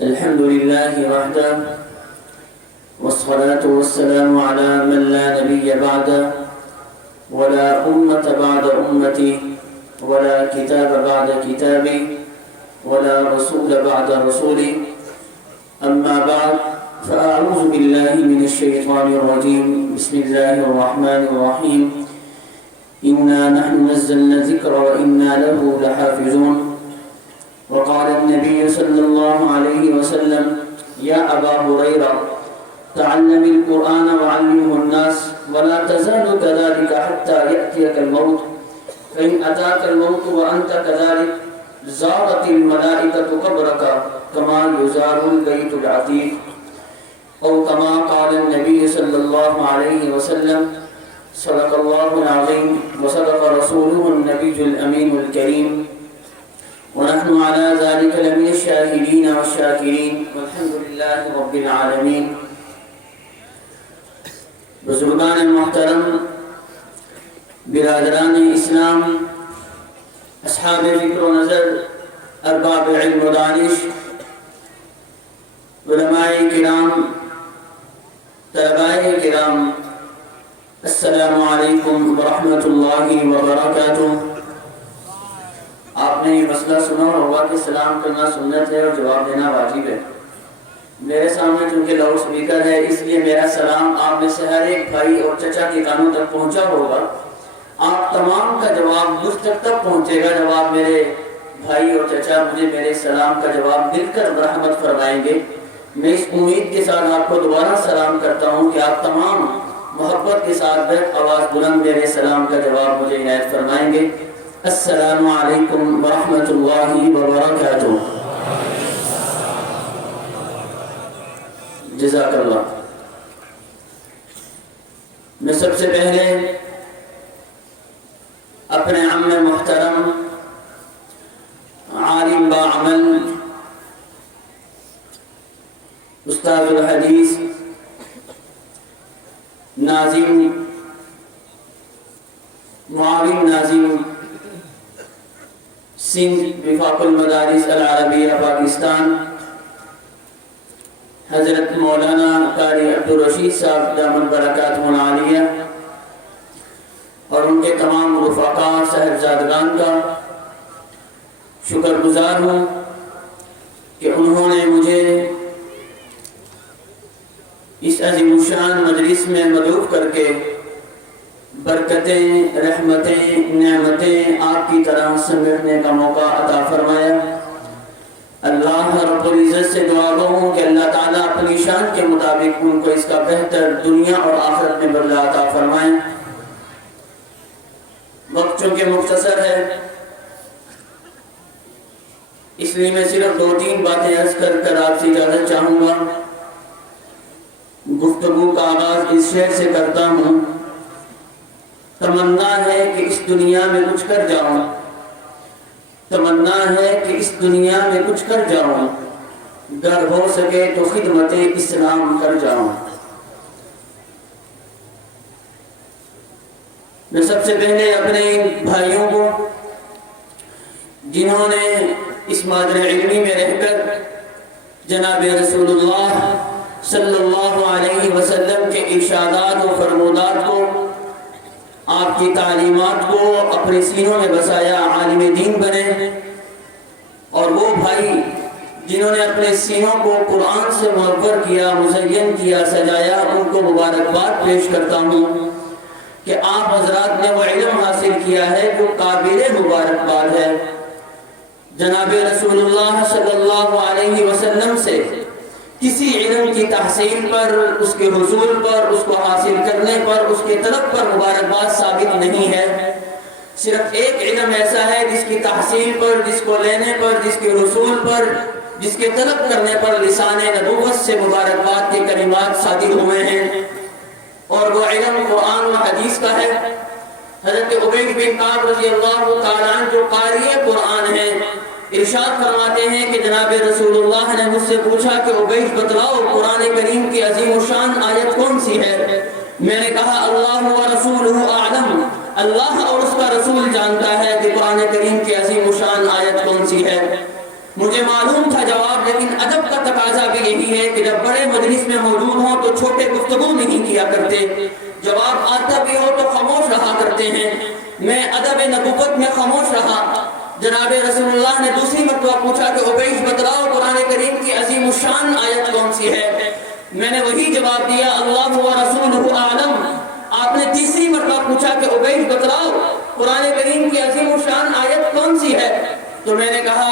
الحمد لله وحده والصلاة والسلام على من لا نبي بعده ولا أمة بعد أمتي ولا كتاب بعد كتابي ولا رسول بعد رسولي، أما بعد، فأعوذ بالله من الشيطان الرجيم، بسم الله الرحمن الرحيم، إنا نحن نزلنا الذكر وإنا له لحافظون. وقال النبي صلى الله عليه وسلم: يا أبا هريرة، تعلم القرآن وعلمه الناس ولا تزال كذلك حتى يأتيك الموت، فإن أتاك الموت وأنت كذلك زارت الملائكة قبرك كما يزار البيت العتيق، أو كما قال النبي صلى الله عليه وسلم. صدق الله العظيم وصدق رسوله النبي الأمين الكريم، ونحن على ذلك لمن الشاهدين والشاكرين، والحمد لله لله رب العالمين. بزرگان محترم، برادران اسلام، اصحاب فکر و نظر، ارباب علم و دانش، علماء کرام، طلباء کرام، السلام علیکم ورحمۃ اللہ وبرکاتہ. آپ نے یہ مسئلہ سنا ہوگا کہ سلام کرنا سنت ہے اور جواب دینا واجب ہے. میرے سامنے چونکہ لاؤڈ سپیکر ہے، اس لیے میرا سلام آپ میں سے ہر ایک بھائی اور چچا کے کانوں تک پہنچا ہوگا. آپ تمام کا جواب مجھ تک پہنچے گا جب آپ میرے بھائی اور چچا مجھے میرے سلام کا جواب مل کر مرحمت فرمائیں گے. میں اس امید کے ساتھ آپ کو دوبارہ سلام کرتا ہوں کہ آپ تمام محبت کے ساتھ آواز بلند میرے سلام کا جواب مجھے عنایت فرمائیں گے. السلام علیکم ورحمۃ اللہ وبرکاتہ. جزاک اللہ. میں سب سے پہلے اپنے عم محترم، عالم باعمل، استاد الحدیث، ناظم، معاون ناظم سندھ وفاق المدارس العربیہ پاکستان، حضرت مولانا قاری عبدالرشید صاحب دامت برکاتہ العالیہ اور ان کے تمام رفقا صاحبزادگان کا شکر گزار ہوں کہ انہوں نے مجھے اس عظیم الشان مجلس میں مدعو کر کے برکتیں، رحمتیں، نعمتیں آپ کی طرح سمیٹنے کا موقع عطا فرمایا. اللہ رب العزت سے دعا گو ہوں کہ اللہ تعالیٰ اپنی شان کے مطابق ان کو اس کا بہتر دنیا اور آخرت میں بدلہ عطا فرمائیں. وقت چونکہ مختصر ہے اس لیے میں صرف 2-3 باتیں عرض کر آپ سے اجازت چاہوں گا. گفتگو کا آغاز اس شعر سے کرتا ہوں: تمنا ہے کہ اس دنیا میں کچھ کر جاؤں، تمنا ہے کہ اس دنیا میں کچھ کر جاؤں، گر ہو سکے تو خدمت اسلام کر جاؤں. میں سب سے پہلے اپنے بھائیوں کو جنہوں نے اس مادر علمی میں رہ کر جناب رسول اللہ صلی اللہ علیہ وسلم کے ارشادات و فرمودات کو، آپ کی تعلیمات کو اپنے سینوں میں بسایا، عالم دین بنے. اور وہ بھائی جنہوں نے اپنے سینوں کو قرآن سے منور کیا، مزین کیا، سجایا، ان کو مبارکباد پیش کرتا ہوں کہ آپ حضرات نے وہ علم حاصل کیا ہے جو قابل مبارکباد ہے. جناب رسول اللہ صلی اللہ علیہ وسلم سے کسی علم کی تحصیل پر، اس کے حصول پر، اس کو حاصل کرنے پر، اس کے طلب پر مبارکباد ثابت نہیں ہے. صرف ایک علم ایسا ہے جس کی تحصیل پر، جس کو لینے پر، جس کے حصول پر، جس کے طلب کرنے پر لسان نبوت سے مبارکباد کے کلمات صادر ہوئے ہیں، اور وہ علم قرآن و حدیث کا ہے. حضرت ابی بن کعب رضی اللہ تعالیٰ عنہ جو قاری قرآن ہیں، ارشاد فرماتے ہیں کہ جناب رسول اللہ نے مجھ سے پوچھا کہ عبیش بتلاؤ قرآن کریم کی عظیم الشان آیت کون سی ہے؟ میں نے کہا اللہ و رسولہ اعلم، اللہ اور اس کا رسول جانتا ہے کہ قرآن کریم کی عظیم الشان آیت کون سی ہے. مجھے معلوم تھا جواب، لیکن ادب کا تقاضا بھی یہی ہے کہ جب بڑے مجلس میں موجود ہوں تو چھوٹے گفتگو نہیں کیا کرتے، جواب آتا بھی ہو تو خاموش رہا کرتے ہیں. میں ادب نبوت میں خاموش رہا. جناب رسول اللہ نے دوسری مرتبہ پوچھا کہ عبیش بتلاؤ قرآن کریم کی عظیم الشان آیت کون سی ہے؟ میں نے وہی جواب دیا اللہ و رسولہ اعلم. آپ نے تیسری مرتبہ پوچھا کہ عبیش بتلاؤ قرآن کریم کی عظیم الشان آیت کون سی ہے؟ تو میں نے کہا،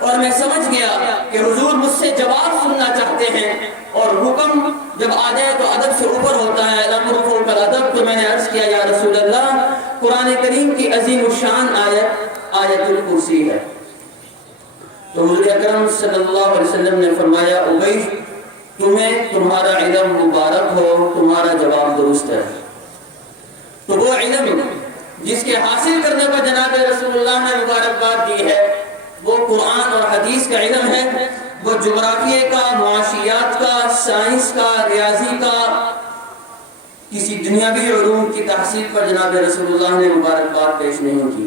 اور میں سمجھ گیا کہ حضور مجھ سے جواب سننا چاہتے ہیں، اور حکم جب آ جائے تو ادب سے اوپر ہوتا ہے، الامر فوق الادب. تو میں نے عرض کیا یا رسول اللہ قرآن کریم کی عظیم الشان آیت الکرسی ہے. تو حضور اکرم صلی اللہ علیہ وسلم نے فرمایا عبیش تمہیں تمہارا علم مبارک ہو، تمہارا جواب درست ہے. تو وہ علم جس کے حاصل کرنے پر جناب رسول اللہ نے مبارکباد دی ہے وہ قرآن اور حدیث کا علم ہے. وہ جغرافیے کا، معاشیات سائنس کا، ریاضی کا، کسی دنیاوی علوم کی تحصیل پر جناب رسول اللہ نے مبارکباد پیش نہیں کی.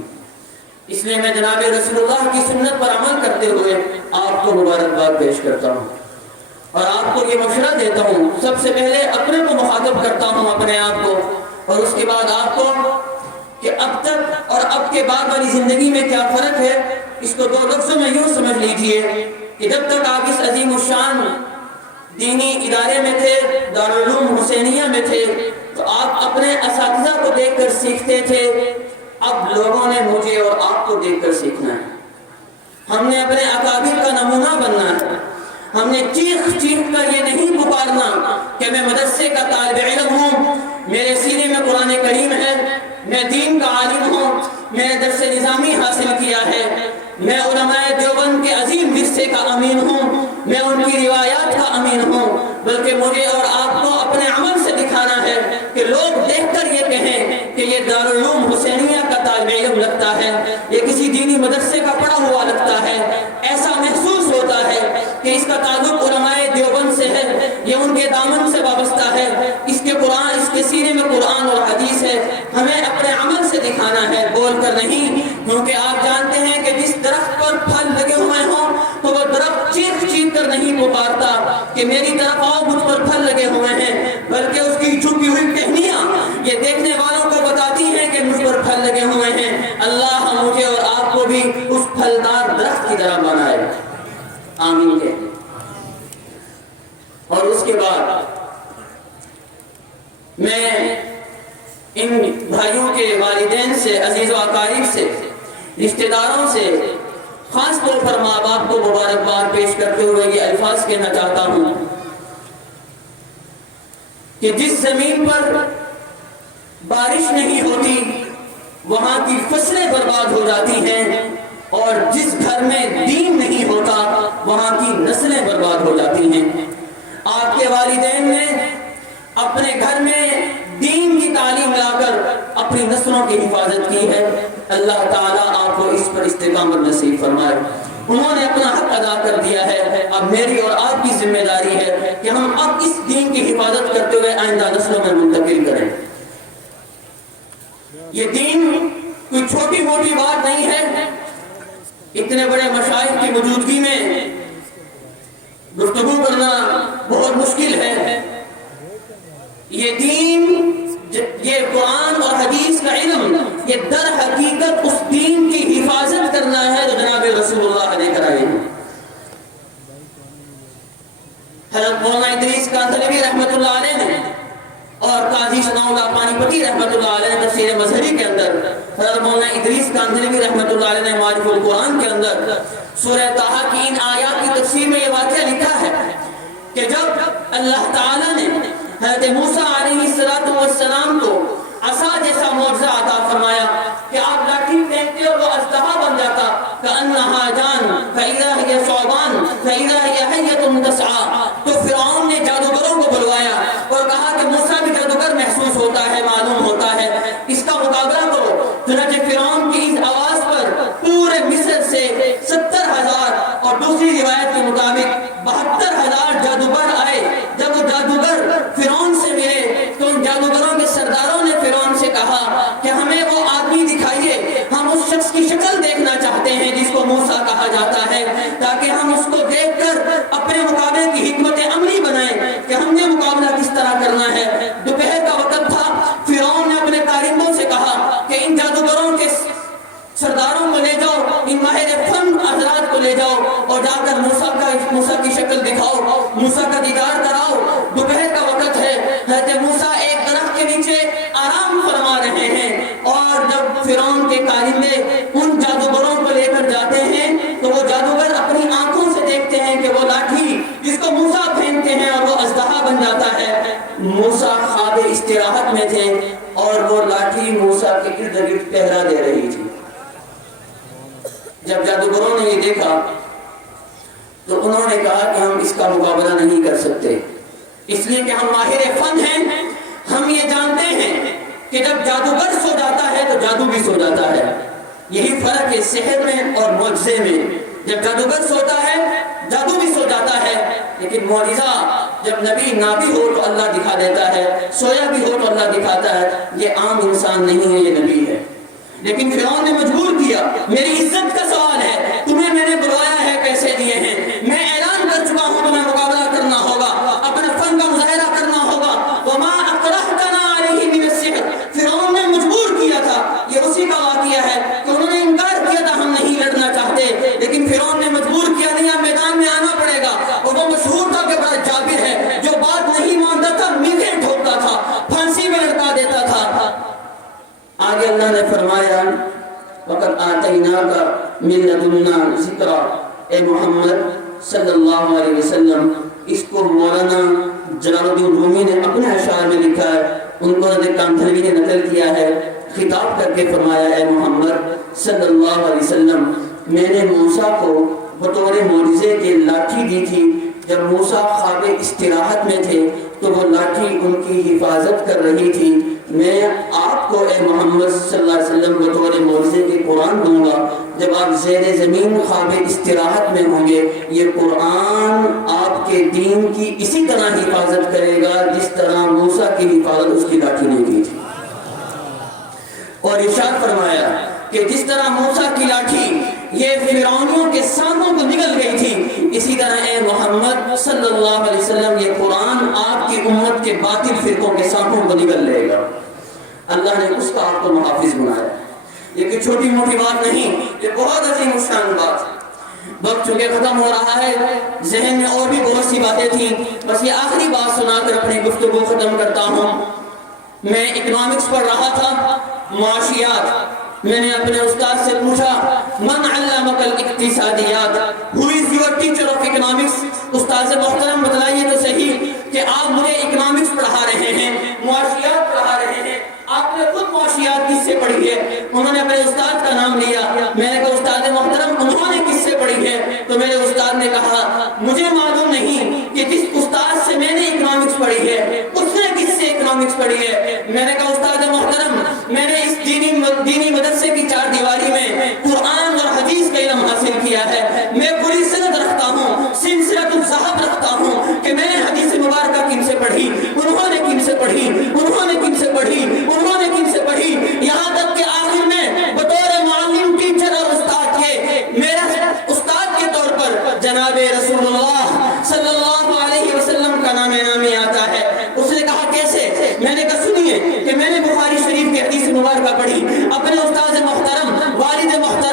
اس لیے میں جناب رسول اللہ کی سنت پر عمل کرتے ہوئے آپ کو مبارکباد پیش کرتا ہوں اور آپ کو یہ مشورہ دیتا ہوں. سب سے پہلے اپنے کو مخاطب کرتا ہوں، اپنے آپ کو، اور اس کے بعد آپ کو، کہ اب تک اور اب کے بعد والی زندگی میں کیا فرق ہے. اس کو 2 لفظوں میں یوں سمجھ لیجئے کہ جب تک آپ اس عظیم الشان دینی ادارے میں تھے، دارالعلوم حسینیہ میں تھے، تو آپ اپنے اساتذہ کو دیکھ کر سیکھتے تھے. اب لوگوں نے مجھے اور آپ کو دیکھ کر سیکھنا ہے. ہم نے اپنے اکابر کا نمونہ بننا ہے. ہم نے چیخ چیخ کر یہ نہیں پکارنا کہ میں مدرسے کا طالب علم ہوں، میرے سینے میں قرآن کریم ہے، میں دین کا عالم ہوں، میں نے درس نظامی حاصل کیا ہے، میں علماء دیوبند کے عظیم ورثے کا امین ہوں، میں ان کی روایات کا امین ہوں. بلکہ مجھے اور آپ کو اپنے عمل سے دکھانا ہے کہ لوگ دیکھ کر یہ کہیں کہ یہ دارالعلوم حسینیہ کا طالب علم لگتا ہے، یہ کسی دینی مدرسے کا پڑھا ہوا لگتا ہے. ایسا محسوس ہوتا ہے کہ اس کا تعلق علماء دیوبند سے ہے، یہ ان کے دامن سے وابستہ ہے، اس کے سینے میں قرآن اور حدیث ہے. ہمیں اپنے عمل سے دکھانا ہے، بول کر نہیں. کیونکہ آپ جانتے ہیں کہ جس درخت پر پھل لگے ہوئے ہوں تو وہ درخت چیخ چیخ کر نہیں پکارتا کہ میری طرف آؤ، مجھ پر پھل لگے ہوئے ہیں، بلکہ اس کی جھکی ہوئی ٹہنیاں یہ دیکھنے والوں کو بتاتی ہیں کہ مجھ پر پھل لگے ہوئے ہیں. اللہ مجھے اور آپ کو بھی اس پھلدار درخت کی طرح بنائے. آمین کہتے ہیں. اور اس کے بعد میں ان بھائیوں کے والدین سے، عزیز و اقارب سے، رشتہ داروں سے، خاص طور پر ماں باپ کو مبارکباد پیش کرتے ہوئے یہ الفاظ کہنا چاہتا ہوں کہ جس زمین پر بارش نہیں ہوتی وہاں کی فصلیں برباد ہو جاتی ہیں، اور جس گھر میں دین نہیں ہوتا وہاں کی نسلیں برباد ہو جاتی ہیں. آپ کے والدین نے اپنے گھر میں دین کی تعلیم لا کر اپنی نسلوں کی حفاظت کی ہے. اللہ تعالیٰ آپ کو اس پر استقامت نصیب فرمائے. انہوں نے اپنا حق ادا کر دیا ہے. اب میری اور آپ کی ذمہ داری ہے کہ ہم اب اس دین کی حفاظت کرتے ہوئے آئندہ نسلوں میں منتقل کریں. یہ دین کوئی چھوٹی موٹی بات نہیں ہے. اتنے بڑے مشائخ کی موجودگی میں گفتگو کرنا بہت مشکل ہے. یہ دین، یہ قرآن اور حدیث کا علم، یہ در حقیقت اس دین کی حفاظت کرنا ہے جو جناب رسول اللہ لے کر آئے ہیں. حضرت مولانا ادریس کاندھلوی رحمۃ اللہ علیہ نے اور قاضی ثناء اللہ پانی پتی رحمۃ اللہ علیہ نے تفسیر مظہری کے اندر، حضرت مولانا ادریس کاندھلوی رحمۃ اللہ علیہ نے معارف القرآن کے اندر سورہ طٰہٰ کی ان آیات کی تفسیر میں یہ واقعہ لکھا ہے کہ جب اللہ تعالیٰ نے حضرت موسیٰ علیہ السلام کو عصا جیسا معجزہ عطا فرمایا کہ آپ لاٹھی پھینکتے اور وہ اژدہا بن جاتا، کأنہا جان فإذا هي ثعبان فإذا هي حية تسعى، تو فرعون نے جادوگروں کو بلوایا اور کہا کہ موسیٰ بھی جادوگر محسوس ہوتا ہے، معلوم ہوتا ہے، اس کا مقابلہ کرو. چنانچہ فرعون کی اس آواز پر پورے مصر سے 70,000 اور دوسری روایت کے مطابق 72,000 جادوگر آئے. جب وہ جادوگر فرعون سے ملے تو ان جادوگروں کے سرداروں نے فرعون سے کہا کہ ہمیں وہ آدمی دکھائیے، ہم اس شخص کی شکل دیکھنا چاہتے ہیں جس کو موسیٰ کہا جاتا ہے، تاکہ ہم اس کو دیکھ کر اپنے مقابلے کی حکمت عملی بنائیں کہ ہم نے مقابلہ کس طرح کرنا ہے. دوپہر کا وقت تھا. فرعون نے اپنے کارندوں سے کہا کہ ان جادوگروں کے سرداروں کو لے جاؤ، ان ماہر فن حضرات کو لے جاؤ اور جا کر موسیٰ کی شکل دکھاؤ، موسیٰ کا دیدار کراؤ. دوپہر کا وقت ہے. حضرت موسیٰ ایک درخت کے نیچے آرام فرما رہے ہیں، اور جب فرعون کے کارندے ان جادوگروں کو لے کر جاتے ہیں تو وہ جادوگر اپنی آنکھوں سے دیکھتے ہیں کہ وہ لاٹھی جس کو موسیٰ پھینکتے ہیں اور وہ اژدہا بن جاتا ہے، موسیٰ خواب استراحت میں تھے اور وہ لاٹھی موسیٰ کے ارد گرد پہرا دے رہی تھی. جب جادوگروں نے یہ دیکھا تو انہوں نے کہا کہ ہم اس کا مقابلہ نہیں کر سکتے، اس لیے کہ ہم ماہر فن ہیں. ہم یہ جانتے ہیں کہ جب جادوگر سو جاتا ہے تو جادو بھی سو جاتا ہے. یہی فرق ہے سحر میں اور معجزے میں. جب جادوگر سوتا ہے جادو بھی سو جاتا ہے، لیکن معجزہ جب نبی نابی ہو تو اللہ دکھا دیتا ہے، سویا بھی ہو تو اللہ دکھاتا ہے. یہ عام انسان نہیں ہے، یہ نبی ہے. لیکن فرعون نے مجبور کیا. میری عزت کا سوال ہے، تمہیں میں نے بلوایا ہے، پیسے دیے ہیں، میں اعلان کر چکا ہوں، تمہیں مقابلہ کرنا ہوگا، اپنے فن کا مظاہرہ کرنا ہوگا. وما اکرہتنا علیہ من السحر، فرعون نے مجبور کیا تھا. یہ اسی کا واقعہ ہے کہ انہوں نے انکار کیا تھا، ہم نہیں لڑنا چاہتے، لیکن فرعون نے مجبور کیا، نہیں اب میدان میں آنا پڑے گا. اور وہ مشہور تھا کہ بڑا جابر ہے، جو بات نہیں مانتا تھا میخیں ٹھوکتا تھا، پھانسی میں لٹکا دیتا تھا. آگے اللہ نے فرمایا وَقَدْ آتَيْنَاكَ مِن لَدُنَّا ذِكْرًا، اے محمد صلی اللہ علیہ وسلم. اس کو مولانا جلال الدین رومی نے اپنے اشعار میں لکھا ہے، ان کو حضرت کانتھلوی نے نقل کیا ہے. خطاب کر کے فرمایا اے محمد صلی اللہ علیہ وسلم، میں نے موسیٰ کو بطور معجزے کے لاٹھی دی تھی. جب موسیٰ خواب استراحت میں تھے تو وہ لاٹھی ان کی حفاظت کر رہی تھی. میں آپ کو اے محمد صلی اللہ علیہ وسلم بطور معجزے کے قرآن دوں گا. جب آپ زیر زمین خواب استراحت میں ہوں گے، یہ قرآن آپ کے دین کی اسی طرح حفاظت کرے گا جس طرح موسیٰ کی حفاظت اس کی لاٹھی نے کی تھی. اور ارشاد فرمایا کہ جس طرح موسیٰ کی لاٹھی یہ فرعونیوں کے سانپوں کو نگل گئی تھی، اسی طرح اے محمد صلی اللہ علیہ وسلم یہ قرآن آپ کی امت کے باطل فرقوں کے سانپوں کو نگل لے گا. اللہ نے اس کا آپ کو محافظ بنایا. یہ کوئی چھوٹی موٹی بات نہیں، یہ بہت عظیم الشان بات ہے. وقت چونکہ ختم ہو رہا ہے، ذہن میں اور بھی بہت سی باتیں تھیں، بس یہ آخری بات سنا کر اپنی گفتگو ختم کرتا ہوں. میں اکنامکس پڑھ رہا تھا، معاشیات. میں نے اپنے استاد سے پوچھا من علمک الاقتصادیات، who is your teacher of economics؟ استاد محترم بتلائیے تو صحیح کہ آپ مجھے اکنامکس پڑھا رہے ہیں، معاشیات پڑھا رہے ہیں، آپ نے خود معاشیات کس سے پڑھی ہے؟ انہوں نے اپنے استاد کا نام لیا. میں نے کہا استاد محترم انہوں نے کس سے پڑھی ہے؟ تو میرے استاد نے کہا مجھے معلوم نہیں کہ جس استاد سے میں نے اکنامکس پڑھی ہے اس نے کس سے اکنامکس پڑھی ہے. میں نے کہا استاد محترم میں نے اس دینی مدرسے کی چار دیواری میں قرآن اور حدیث کا علم حاصل کیا ہے. میں پوری سند رکھتا ہوں، سلسلۃ الذہب رکھتا ہوں کہ میں نے حدیث مبارکہ کن سے پڑھی، انہوں نے کن سے پڑھی، انہوں نے کن سے پڑھی، انہوں نے کن سے پڑھی. یہاں تک کہ آخر میں بطور معلم، ٹیچر اور استاد کے میرا استاد کے طور پر جناب رسول اللہ صلی اللہ علیہ وسلم کا نام نامی آتا ہے. اس نے کہا کیسے؟ میں نے کہا سنیے کہ میں نے بخاری شریف کی حدیث مبارکہ پڑھی، اپنے استاد محترم، والد محترم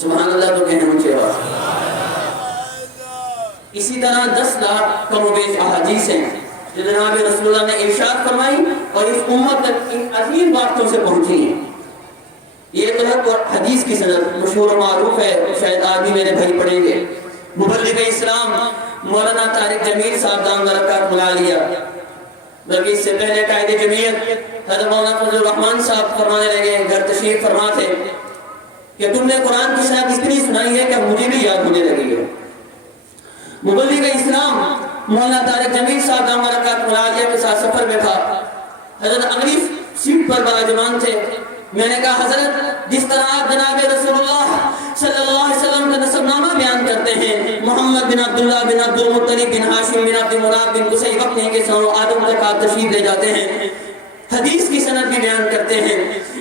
سبحان اللہ تو کہنا اونچے آواز۔ اسی طرح 10 لاکھ کم و بیش احادیث ہیں جو جناب رسول اللہ نے ارشاد فرمائی اور اس امت تک ان عظیم باتوں سے پہنچی ہیں۔ یہ تو ہے حدیث کی سند، مشہور و معروف ہے، شاید آج بھی میرے بھائی پڑھیں گے۔ مبلغ اسلام مولانا طارق جمیل صاحب دام برکات ملا لیا، بلکہ اس سے پہلے قائد جمعیت حضرت مولانا فضل الرحمان صاحب فرمانے لگے، گھر تشریف فرما تھے کہ تم نے قرآن کی شاید اتنی سنائی ہے کہ مجھے بھی یاد ہونے لگی ہے۔ مبلغ اسلام مولانا طارق جمیل صاحب دام برکات ملا لیا کے ساتھ سفر میں تھا، حضرت اگلی سیٹ پر براجمان تھے۔ میں نے کہا حضرت جس طرح آپ جناب رسول اللہ صلی اللہ علیہ وسلم کا نسب نامہ بیان کرتے ہیں، محمد بن عبداللہ بن عبد المطلب بن ہاشم بن عبد مناف بن قصی وقت نہیں کہ سنو آدم تک آپ تشریف لے جاتے ہیں، حدیث کی سند بھی بیان کرتے ہیں،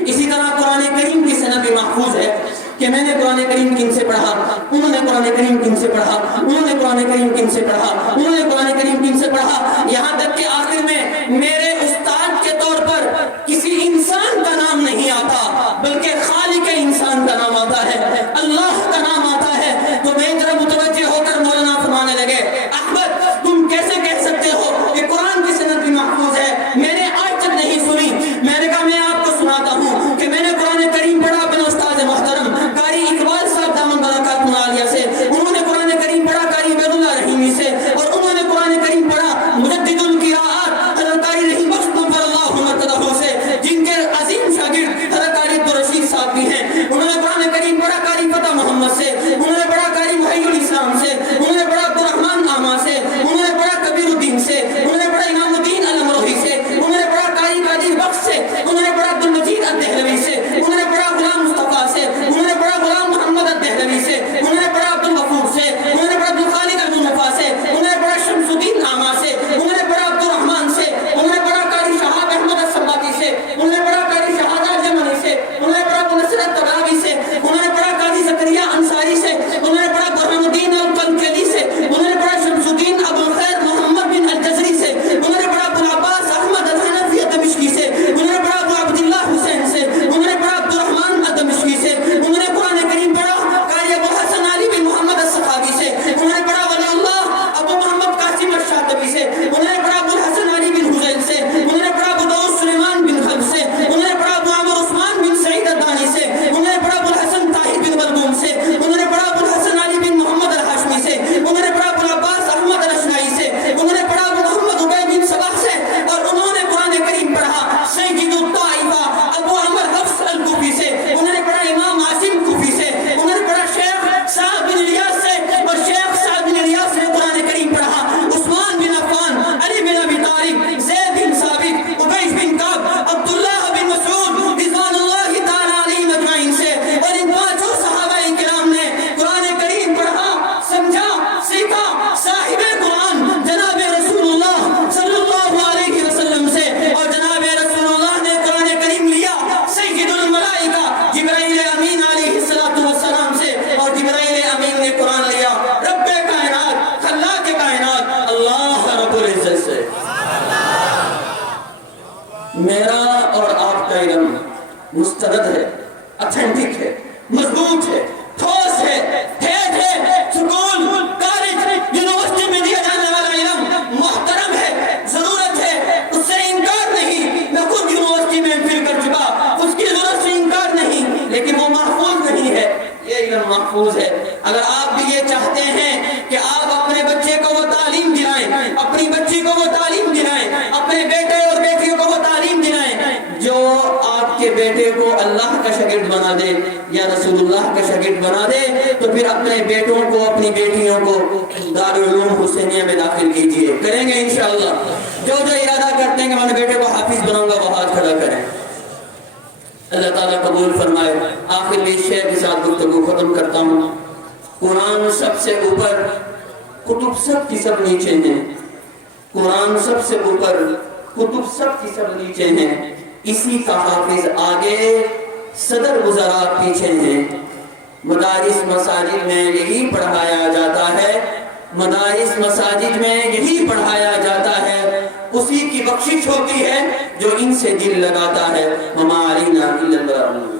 اسی طرح قرآن کریم کی سند بھی محفوظ ہے کہ میں نے قرآن کریم کن سے پڑھا، انہوں نے قرآن کریم کن سے پڑھا، انہوں نے قرآن کریم کن سے پڑھا، انہوں نے قرآن کریم کن سے پڑھا، یہاں تک کہ آخر میں میرے استاد کے طور پر کسی انسان کا نام نہیں آتا بلکہ خالق انسان کا نام آتا ہے، اللہ کا نام آتا ہے۔ تو میں ذرا متوجہ ہو کر مولانا فرمانے لگے، احمد تم کیسے کہہ سکتے ہو کہ قرآن کی سند بھی محفوظ ہے؟ میں نے آج تک نہیں سنی۔ میں نے کہا میں آپ کو سناتا ہوں کہ میں نے قرآن کریم پڑھا اپنے استاد محترم قاری اقبال صاحب دامن برکات ملالیہ سے، انہوں نے قرآن کریم پڑھا قاری عبید اللہ رحیمی سے، اور انہوں نے قرآن کریم پڑھا مجدد القراءات حضرت قاری رحیم بخش پر اللہ مرتضی سے، جن کے عظیم شاگرد حضرت قاری عبدالرشید صاحب بھی ہیں۔ انہوں نے قرآن کریم پڑھا قاری فتح محمد سے، انہوں نے پڑھا قاری محی الاسلام سے، انہوں نے پڑھا عبدالرحمن آما سے، انہوں نے پڑھا کبیر الدین سے، انہوں نے پڑھا امام الدین الامروہی سے، انہوں نے پڑھا قاری قادر بخش سے، انہوں نے پڑھا عبدالمجید الدہلوی سے، انہوں نے پڑھا غلام مصطفیٰ سے، انہوں نے پڑھا غلام محمد الدہلوی سے، انہوں نے پڑھا عبدالغفور سے، انہوں نے پڑھا عبدالخالق المنفع سے، انہوں نے پڑھا شمس الدین آما سے، انہوں نے پڑھا عبدالرحمن سے، انہوں نے پڑھا قاری شہاب احمد السباتی سے، انہوں نے پڑھا قاری شہادہ الجمنی سے، انہوں نے پڑھا نصرت تباوی سے، انہوں نے پڑھا قاضی زکریا انصاری سے، انہوں نے پڑھا برہم الدین القلقلی سے، انہوں نے پڑھا شمس الدین ابو الخیر محمد بن الجزری سے، انہوں نے پڑھا ابو العباس احمد الحنفی الدمشقی سے، انہوں نے پڑھا ابو عبداللہ حسین سے، انہوں نے پڑھا عبدالرحمن الدمشقی سے، انہوں نے قرآن کریم پڑھا قاری ابو حسن علی بن محمد السخاوی سے، انہوں نے پڑھا ولی اللہ ابو محمد قاسم الشاطبی سے، انہوں نے پڑھا ابو الحسن علی بن حسین سے، انہوں نے پڑھا ابو داؤد سلیمان بن خلف سے، انہوں نے پڑھا ابو عمر عثمان بن سعید الدانی سے، انہوں نے پڑھا ابو الحسن طاہر بن ملعون سے، انہوں نے پڑھا ابو الحسن علی بن محمد الہاشمی سے، انہوں نے پڑھا ابو العباس احمد الاشنائی سے، انہوں نے پڑھا ابو محمد عبید بن صباح سے، اور انہوں نے قرآن کریم پڑھا سید الطائفہ ابو عمر حفص الکوفی سے، انہوں نے پڑھا امام عاصم کوفی سے، انہوں نے پڑھا شیخ سعد بن الیاس سے، اور شیخ سعد بن الیاس نے قرآن کریم پڑھا عثمان بن عفان، علی بن ابی طالب، زید بن ثابت، عبیش بن کعب، عبداللہ بن مسعود رضوان اللہ تعالی علیہم اجمعین سے، اور ان پانچوں صحابہ کرام نے قرآن کریم پڑھا، سمجھا، سیکھا صاحب قرآن جناب رسول اللہ صلی اللہ علیہ وسلم سے، اور جناب رسول اللہ نے قرآن کریم لیا سید الملائکہ جبرائیل امین علیہ السلام سے، اور جبرائیل امین نے قرآن لیا رب کائنات خلاق کائنات اللہ رب العزت سے۔ میرا اور آپ کا علم مستند ہے، اتھینٹک ہے، مضبوط ہے، ٹھوس ہے، ٹھیک ہے، سکول، کالج، یونیورسٹی میں دیا جانے والا علم محترم ہے، ضرورت ہے، اس سے انکار نہیں، میں خود یونیورسٹی میں فیل کر چکا، اس کی ضرورت سے انکار نہیں، لیکن وہ محفوظ نہیں ہے، یہ علم محفوظ ہے۔ اگر آپ بھی یہ چاہتے ہیں کہ آپ اپنے بچے کو وہ تعلیم دلائیں، اپنی بچی کو وہ تعلیم دلائیں، اپنے بیٹے اور بیٹیوں کو وہ تعلیم دلائیں جو آپ کے بیٹے کو اللہ کا شاگرد بنا دے یا رسول اللہ کا شاگرد بنا دے، تو پھر اپنے بیٹوں کو اپنی بیٹیوں کو دارالعلوم حسینیہ میں داخل کیجئے، کریں گے انشاءاللہ۔ جو ارادہ کرتے ہیں کہ میں بیٹے کو حافظ بناؤں گا وہ ہاتھ کھڑا کریں، اللہ تعالیٰ قبول فرمائے۔ آخر میں شعر کے ساتھ گفتگو ختم کرتا ہوں۔ قرآن سب سے اوپر، کتب سب کی سب نیچے ہیں، قرآن سب سے اوپر، کتب سب کی سب نیچے ہیں، اسی کا حافظ آگے، صدر وزراء پیچھے ہیں۔ مدارس مساجد میں یہی پڑھایا جاتا ہے، مدارس مساجد میں یہی پڑھایا جاتا ہے، اسی کی بخشش ہوتی ہے جو ان سے دل لگاتا ہے۔ وما علینا الا البلاغ۔